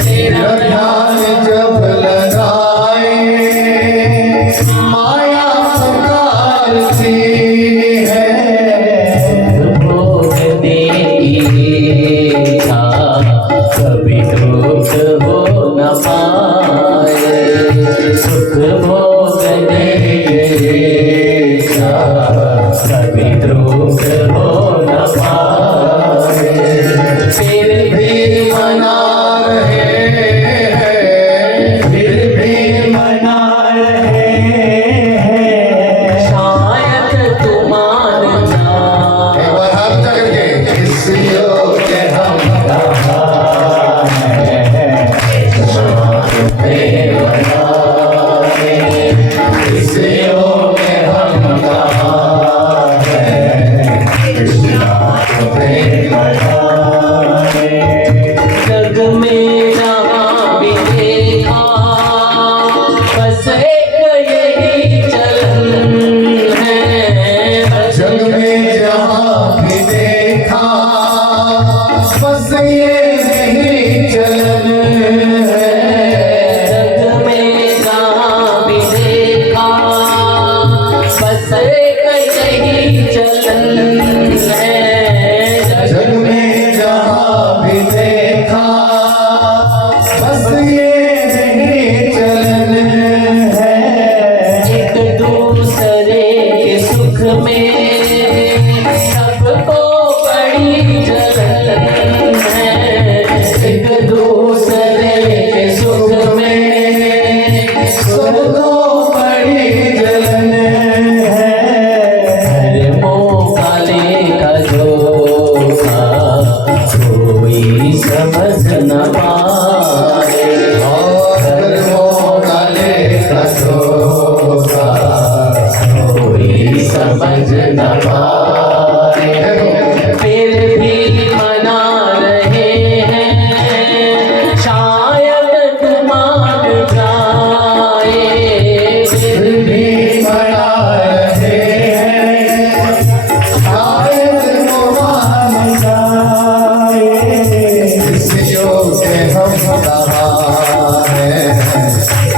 तेरा ध्यान जब लगाए माया पुकारती है, भोगने की इच्छा कभी दुख हो न पाए, सुख भोगने की इच्छा कभी दुख हो न पाए, फिर भी मना रहे हैं, फिर भी मना रहे हैं, शायद तुम मान जाओ। एक बार हाथ उठा करके इस योग्य हम कहाँ हैं, तुम्हें मनाए, इस योग्य हम कहाँ हैं, कृष्णा तुम्हें मनाए, जग में जहाँ भी देखा बस एक यही चलन है, जग में जहाँ भी देखा बस ये नहीं चलन है, जग में जहाँ भी देखा बस एक यही चलन है, जग में जहाँ भी देखा बस ये नहीं चलन है, एक दूसरे के सुख में सबको बड़ी जलन है, एक दूसरे के सुख में सबको बड़ी जलन है, हर मौका लेगा धोखा कोई समझ न पाए, और मौका लेगा धोखा कोई समझ न पाए, फिर भी मना रहे हैं शायद तुम मान जाए, फिर भी मना रहे हैं शायद वो मान जाए, इस योग्य हम कहाँ हैं,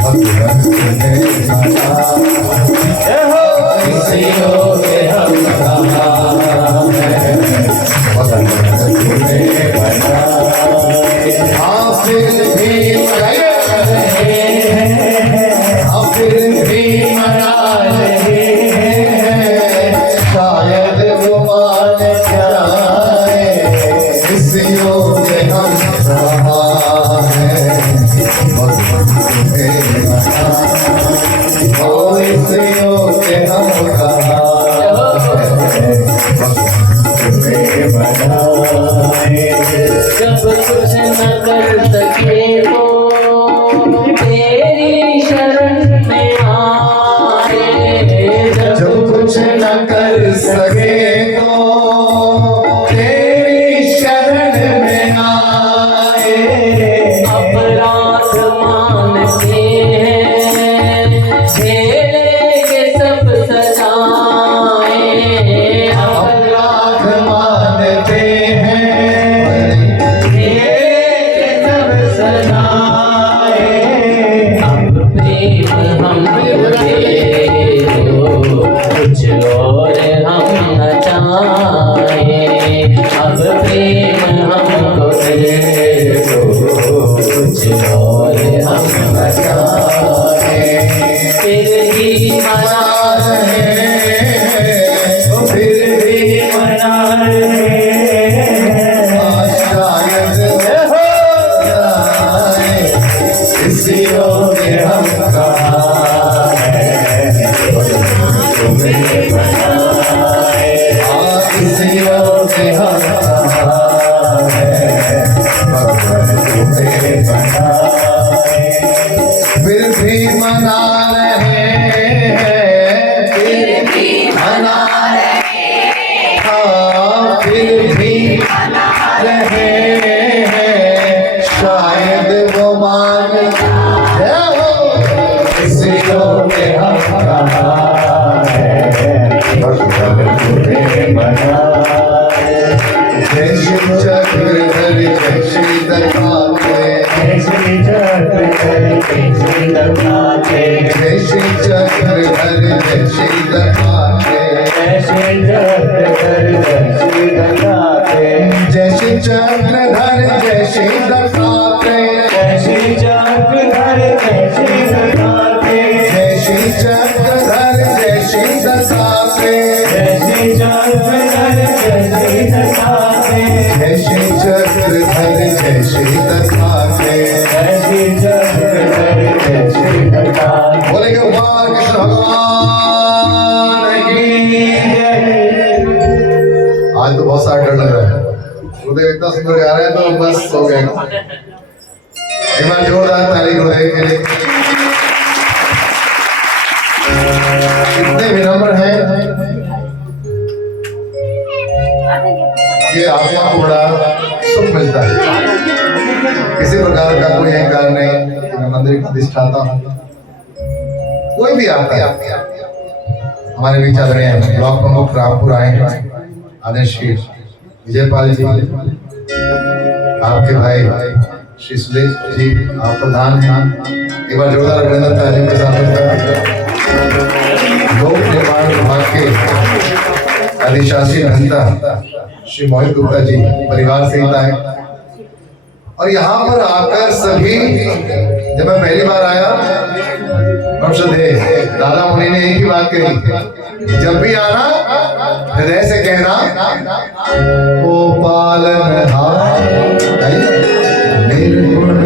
भगवान तुम्हें मना, इस योग्य हम कहाँ हैं, भगवान तुम्हें मना, हाँ फिर भी मना रहे हैं, हाँ फिर भी मना रहे हैं, शायद वो मान जाए, प्रेम हमको दे दो, कुछ और हम न चाहें। फिर भी मना फिर भी मना शायद हो जाए किसी और ने हम कहा है तुम्हें बनाए। किसी और ने हम कहा है तुम्हें बनाए। फिर भी मना रहे हैं, फिर भी मना फिर भी मना रहे हैं, शायद वो मान जाओ किसी को ने हम कहा है भगवान तुम्हें बनाए। जय श्री चक्रधर जय श्री दत्तात्रेय, जय श्री चक्रधर जय श्री दत्तात्रेय, जय श्री चक्रधर जय श्री दत्तात्रेय, जय श्री चक्रधर जय श्री दत्तात्रेय, जय श्री चक्रधर जय श्री दत्तात्रेय, जय श्री चक्रधर जय श्री दत्तात्रेय, जय श्री चक्रधर जय श्री दत्तात्रेय, जय श्री चक्रधर जय श्री दत्तात्रेय, जय श्री चक्रधर जय श्री दत्तात्रेय, जय श्री चक्रधर जय श्री दत्तात्रेय। बोलेंगे भगवान कृष्ण भगवान की जय। आज तो बहुत सारा डर लग रहा है, गुरुदेव इतना सुंदर गा रहे हैं तो बस हो गए। एक बार जोरदार ताली गुरुदेव के लिए। इतने विनम्र हैं कि आत्मा को बड़ा सुख मिलता है। किसी प्रकार का कोई अहंकार नहीं कि मैं मंदिर की प्रतिष्ठाता हूँ। कोई भी आता है हमारे बीच आ रहे हैं, ब्लॉक प्रमुख रामपुर आए हैं आदर्श श्री विजयपाल जी, आपके भाई श्री सुदेश जी, आप प्रधान हैं। एक बार जोरदार अभिनंदन तालियों के साथ। लोक निर्माण विभाग के अधिशासी अभियंता श्री मोहित गुप्ता जी परिवार सहित आए और यहाँ पर आकर सभी, जब मैं पहली बार आया दादा मुनि ने एक ही बात कही, जब भी आना हृदय से कहना ओ पालनहार निर्गुण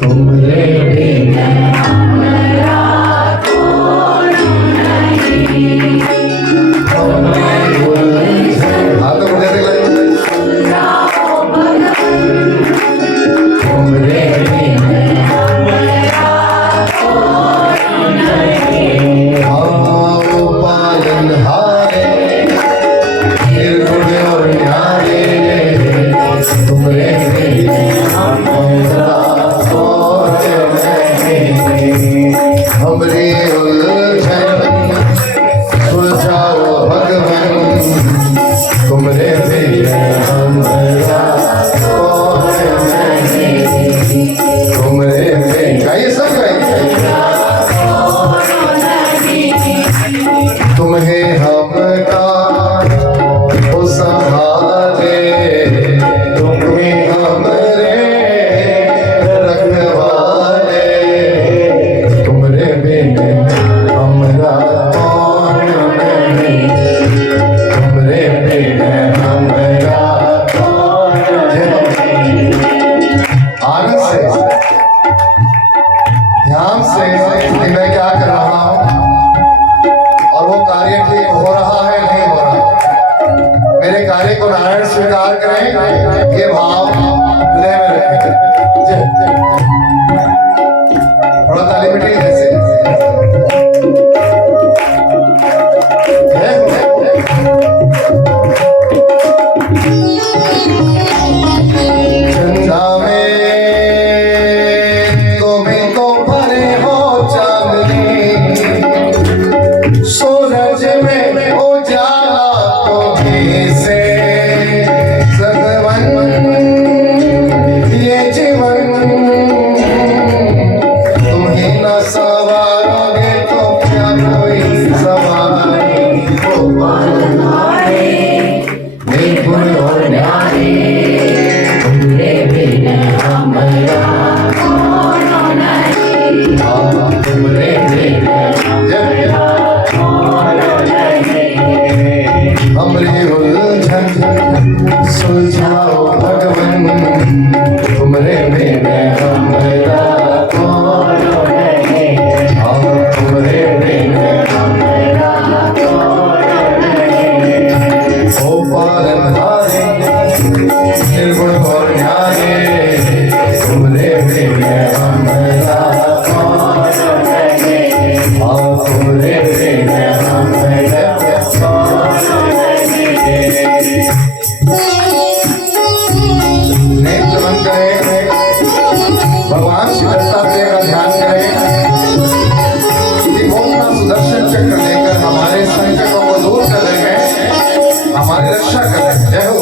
तुमरे बिना हमरा कौन नहीं। हाथ तो बढ़िया से तुमरे तुम्हें हम का संभाले, तुम्हें हमरे रखवाले, तुमरे बिन हमरा कौन नहीं, तुमरे बिन हमरा कौन नहीं। आनंद से ध्यान से कि मैं क्या कर रहा हूँ और वो कार्य ठीक हो रहा है नहीं हो रहा। मेरे कार्य को नारायण स्वीकार करें, ये भाव हृदय में रखें। जय थोड़ा ताली मिट्टी ऐसे चंदा में तुम्हें तो भरे हो चांदनी, सूरज में उजाला तुम्हीं से सगवन, ये जीवन तुम्हीं न संवारोगे तो क्या कोई संवारे। निर्गुण और न्यारी, तुमरे बिन हमरा कौन नहीं, तुमरे बिन हमरा कौन नहीं। हमरे उलझन सुलझाओ भगवन, तुमरे बिन हमरा कौन नहीं, तुमरे बिन हमरा कौन नहीं। ओ पालनहारे निर्गुण और न्यारे, तुमरे बिन हमरा कौन नहीं, तुमरे बिन हमरा कौन नहीं। नेत्र बंद करें, भगवान शिव दत्तात्रेय का ध्यान करें कि वो अपना सुदर्शन चक्र लेकर हमारे संकटों को दूर कर रहे हैं, हमारी रक्षा कर रहे हैं। जय हो।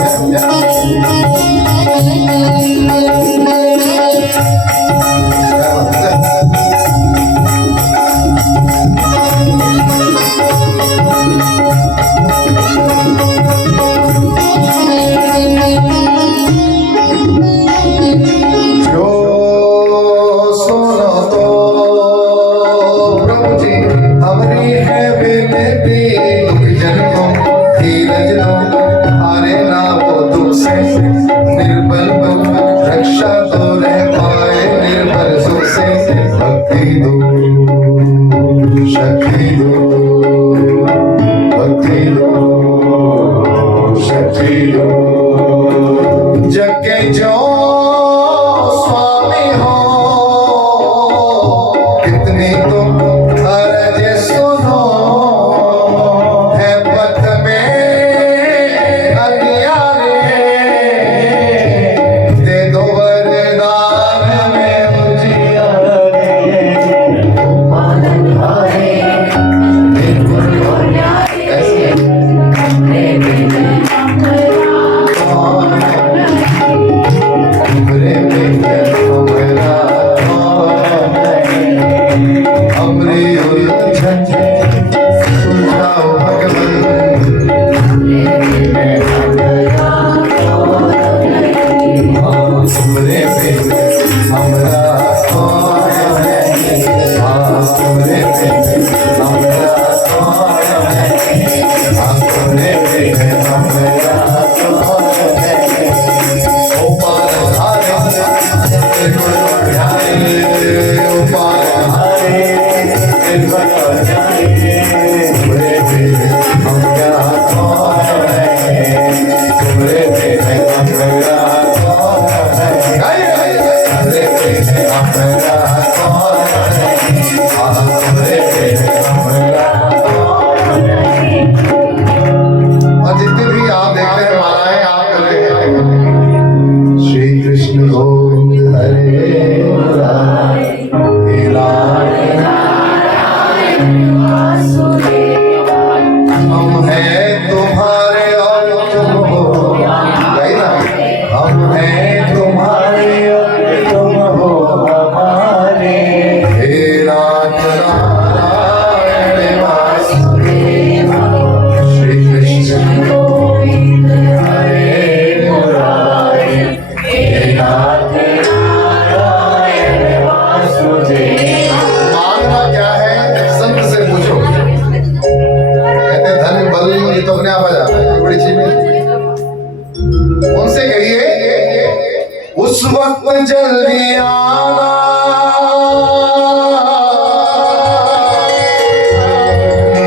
उस वक्त जल्दी आना,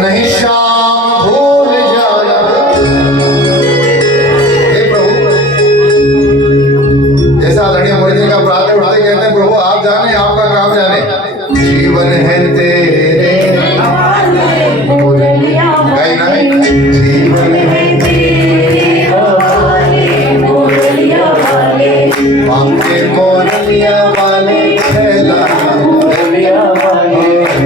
नहीं शाम भूल जाना। हे प्रभु, जैसा आदरणीय मोदी का प्रातः उठाते कहते हैं, प्रभु आप जाने आपका काम जाने, जीवन है तेरे गाई ना, जीवन है मांगे मोरलिया वाले खेला, मोरलिया वाले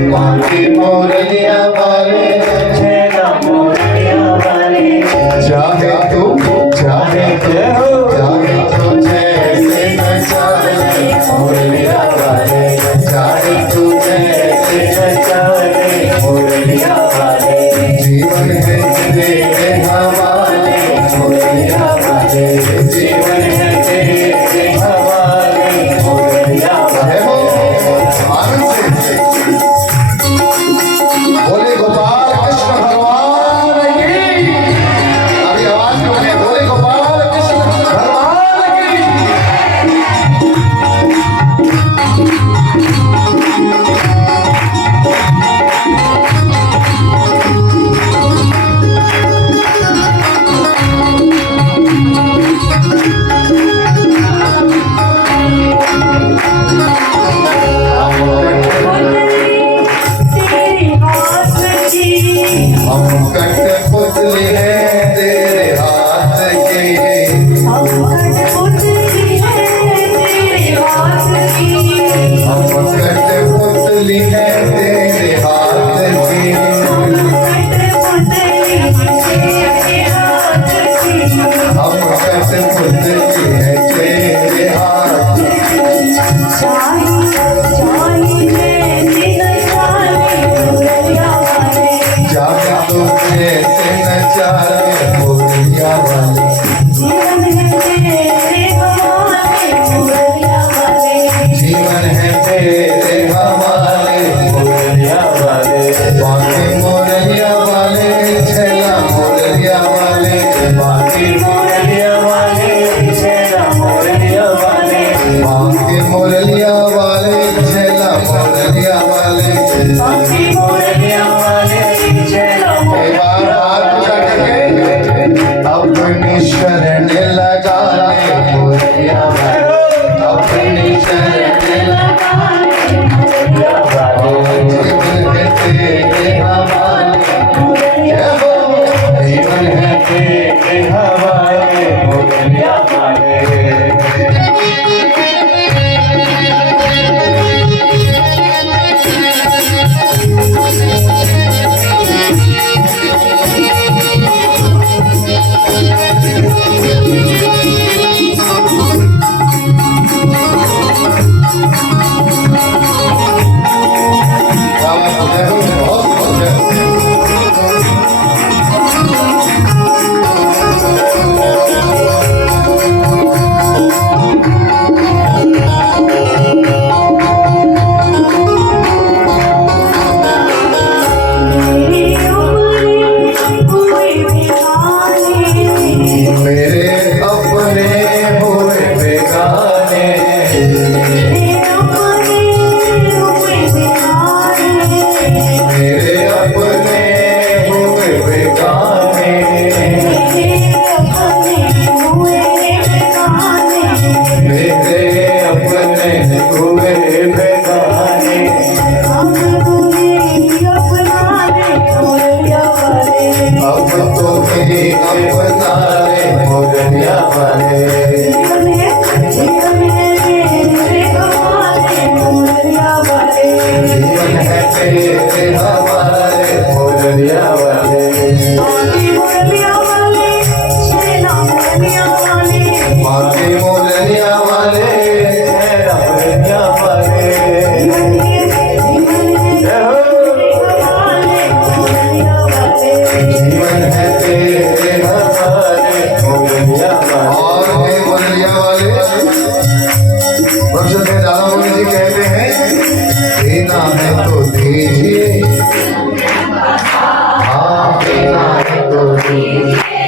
मांगे मोरलिया वाले खेला, मोरलिया वाले चाहे तू चाहे चाहे तू जैसे नचाए, मोरलिया वाले चाहे तू जैसे नचाए, मोरलिया वाले जीवन है तेरे हवाले, मोरलिया वाले जीवन है तेरे हवाले मुरलिया वाले। आनंद से बोले गोपाल कृष्ण भगवान की। अभी आवाज में बोले, बोले गोपाल कृष्ण भगवान की। हम कठपुतली हैं तेरे हाथ की। हम कठपुतली हैं तेरे हाथ की। हम कठपुतली हैं तेरे हाथ की। जाने तो कैसे न चाहे मुरलिया वाले। जीवन है तेरे हवाले मुरलिया वाले। बाकी मुरलिया वाले छेला मुरलिया वाले। बाकी मुरलिया वाले छेला मुरलिया वाले। बाकी मुरलिया वाले छेला मुरलिया वाले। बाकी मुरलिया वाले छेला मुरलिया वाले। अपनी शरण लगा ले मुरलिया वाले। अपनी शरण लगा ले मुरलिया वाले। जीवन है तेरे हवाले जय हो। जीवन है तेरे हवाले मुरलिया वाले। मेरे अपने हुए बेगाने। मेरे अपने हुए बेगाने। मेरे अपने हुए बेगाने। अब तो मेरी अपना रे मुरलिया वाले। जीवन है तेरे हवाले मुरलिया वाले। बाकी मुरलिया वाले छेला मुरलिया वाले। बाकी मुरलिया वाले छेला मुरलिया वाले। जीवन है तेरे हवाले मुरलिया वाले। और हे मुरलिया वाले भगत दादा मोदी जी कहते हैं देना है तो दीजिए। हाँ देना है तो दीजिए।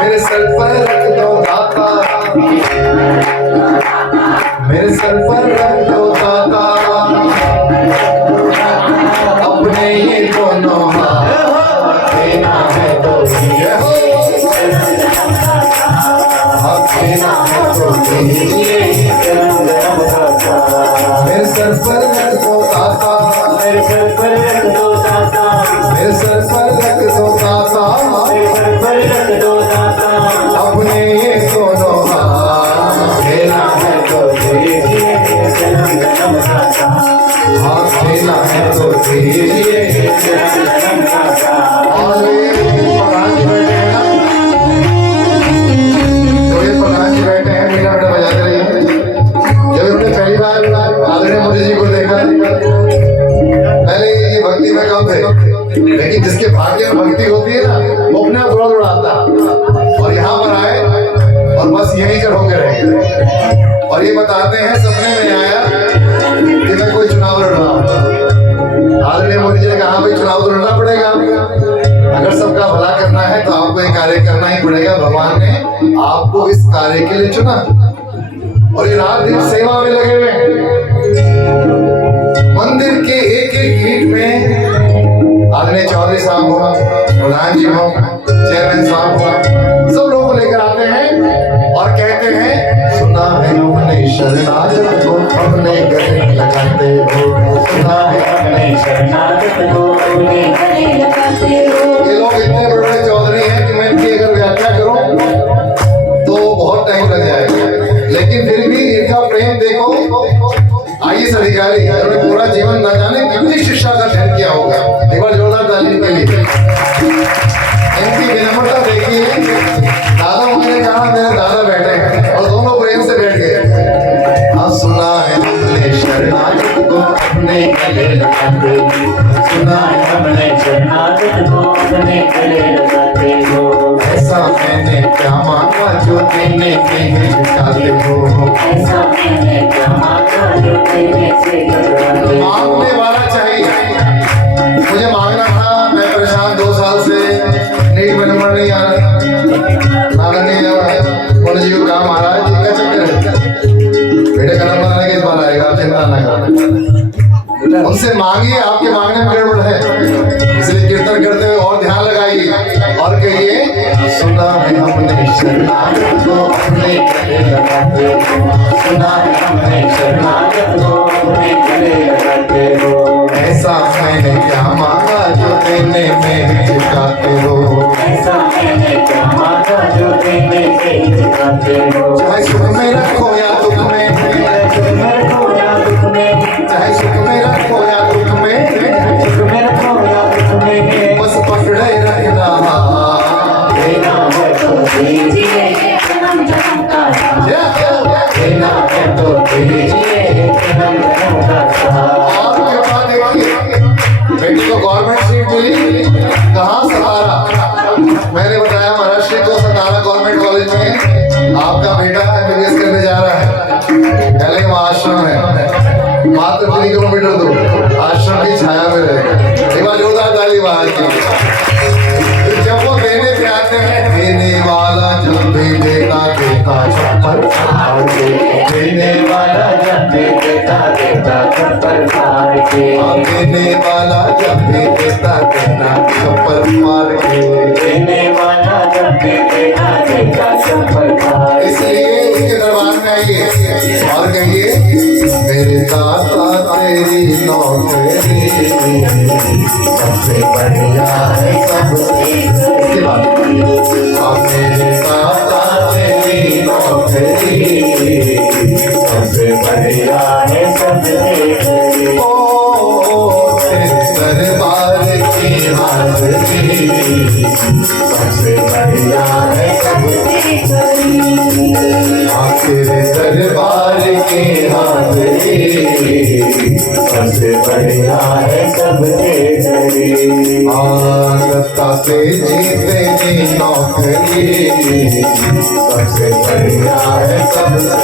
मेरे सर पर रख दो दाता। मेरे सर पर रख दो दाता। अपने ये दोनों हाथ देना है तो दीजिए। देना है तो दीजिए। मेरे सर पर रख दो दाता। मेरे सर पर रख दो दाता। मेरे सर पर रख दो दाता। मेरे सर पर रख दो दाता। अपने ये दोनों हाथ देना है तो दीजिए। हाथ देना है तो दीजिए। और प्रधान जी बैठे हैं ना, तो ये प्रधान जी बैठे हैं मीना बेटा बजाते रहिए। जब हमने पहली बार आदरणीय मोदी जी को देखा पहले ये भक्ति में कम थे, लेकिन जिसके भाग्य में भक्ति होती है ना वो अपने आप दौड़ दौड़ाता है। और यहाँ और ये बताते हैं सपने में आया कि मैं कोई चुनाव लड़ रहा हूँ। आदरणीय मोदी जी ने कहा भाई चुनाव तो लड़ना पड़ेगा, अगर सबका भला करना है तो आपको ये कार्य करना ही पड़ेगा। भगवान ने आपको इस कार्य के लिए चुना और ये रात दिन सेवा में लगे हुए हैं। मंदिर के एक एक ईंट में आदरणीय चौधरी साहब हो, प्रधान जी हो, चेयरमैन साहब हो, सब लोगों को लेकर आते हैं और कहते हैं सुना है हमने शरणागत को अपने गले लगाते हो, सुना है हमने शरणागत को अपने गले लगाते हो। ये लोग इतने बड़े बड़े चौधरी हैं कि मैं इनकी अगर व्याख्या करूं तो बहुत टाइम लग जाएगा, लेकिन फिर भी इनका प्रेम देखो। आईएएस अधिकारी उन्होंने पूरा जीवन न जाने कितनी शिक्षा का अध्ययन किया होगा। एक बार जोरदार ताली के लिए इनकी विनम्रता देखिए। दादा उन्होंने कहा मेरे दादा बैठे हैं और दोनों प्रेम से बैठ गए। हाँ सुना है हमने शरणागत को अपने गले लगाते हो, सुना है हमने शरणागत को अपने गले लगाते हो। ऐसा मैंने क्या मांगा जो देने के हिचकाते हो, ऐसा मैंने क्या मांगा जो देने से घबराते हो। मांगने वाला चाहिए। मुझे मांगना था, मैं परेशान 2 साल से, नीट में नंबर नहीं आ रहा, मोदी जी को कहा महाराज जी का चक्कर है, बेटे का नंबर आने के इस बार आएगा, आप चिंता ना करें। उनसे मांगिए, आपके मांगने में गड़बड़ है, इसलिए कीर्तन करते हुए और ध्यान लगाइए और कहिए सुना है हमने शरणागत को अपने गले लगाते हो, सुना है हमने शरणागत को अपने गले लगाते हो। ऐसा मैंने क्या मांगा जो देने में हिचकाते हो, ऐसा मैंने क्या मांगा जो देने से हिचकाते हो। चाहे सुख में रखो या दुख में, चाहे सुख में रखो या दुख में, सुख में रखो या दुख में, बस पकड़े रहना देना है तो दीजिए जन्म जन्म का साथ, देना है तो दीजिए जन्म जन्म का साथ। और कृपा देखिए, बेटी को गवर्नमेंट सीट मिली, कहाँ सतारा। मैंने बताया महाराष्ट्र को सतारा गवर्नमेंट कॉलेज में आपका बेटा एमबीबीएस करने जा रहा है। पहले वहाँ आश्रम है, मात्र 3 किलोमीटर दूर आश्रम की छाया में रहे। एक बार जोरदार ताली बाहर की। जब वो देने पे आते हैं, देने वाला जब भी देता देता छप्पर फाड़ के, देने वाला जब भी देता देता छप्पर फाड़ के, देने वाला जब भी देता देता छप्पर फाड़ के, देने वाला जब भी देता देता छप्पर फाड़ के। इसलिए उसके दरबार में आइए और कहिए मेरे दाता तेरी नौकरी सबसे बढ़िया है सबसे। इसके बाद मेरे दाता तेरी नौकरी सबसे बढ़िया है सबसे। ओ तेरे दरबार की हाज़िरी सबसे बढ़िया है सबसे। तेरे दरबार की हाज़िरी सबसे बढ़िया है सबसे बड़ी। दत्ता से जीते नौकरी सबसे बढ़िया है सबसे।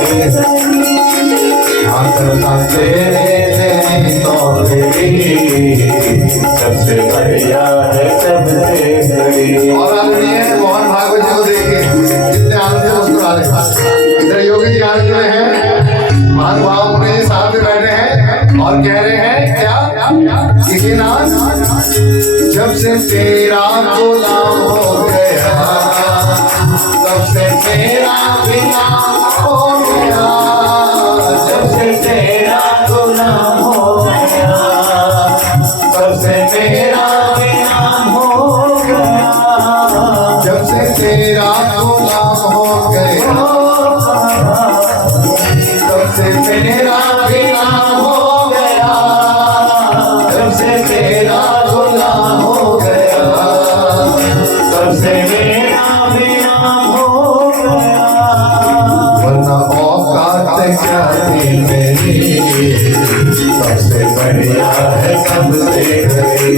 दत्ता से नौकरी सबसे बढ़िया है सबसे बड़ी। और आदरणीय मोहन भागवत जी को देखिए कितने आनंद से मुस्कुरा रहे। इधर योगी जी आनंद में हैं, महानुभाव मुनि जी साथ में बैठे हैं और कह रहे हैं क्या किसी नाथ जब से तेरा गुलाम हो गया तब से तेरा बिना हो गया, जब से तेरा गुलाम हो गया तब से तेरा बिना हो गया, जब से तेरा गुलाम हो गया तब से तेरा बिना हो गया, जब से तेरा गुलाम हो गया तब से मेरा बिना हो गया। वरना औकात क्या थी मेरी सबसे बढ़िया है सबसे बड़ी।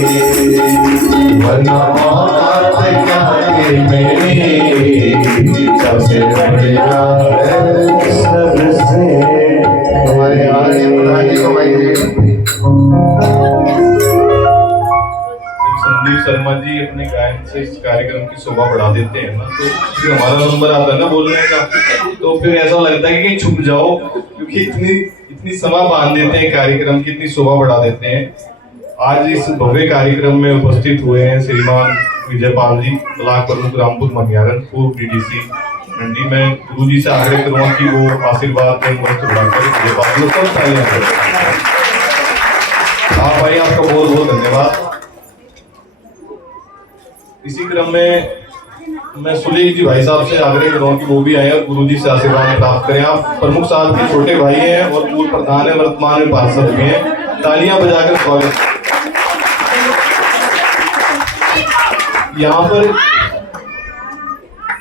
वरना औकात क्या थी मेरी सबसे बढ़िया है सबसे शर्मा जी अपने गायन से इस कार्यक्रम की शोभा बढ़ा देते हैं ना, तो फिर हमारा नंबर आता है ना बोलने का, तो फिर ऐसा लगता है कि कहीं छुप जाओ, क्योंकि इतनी समा बांध देते हैं कार्यक्रम की, इतनी शोभा बढ़ा देते हैं। आज इस भव्य कार्यक्रम में उपस्थित हुए हैं श्रीमान विजयपाल जी, ब्लॉक प्रमुख रामपुर मनियारन, पूर्व डीडीसी मंडी। मैं गुरु जी से आग्रह करूंगा कि वो आशीर्वाद में मस्त उड़ाकर विजयपाल जी को तालियां करें। आप भाई, आपका बहुत बहुत धन्यवाद। इसी क्रम में मैं सुलेख जी भाई साहब से आग्रह करूंगा कि वो भी आए और गुरु जी से आशीर्वाद प्राप्त करें। आप प्रमुख साहब के छोटे भाई हैं और पूर्व प्रधान है, वर्तमान में पार्षद भी हैं। तालियां बजाकर स्वागत। यहाँ पर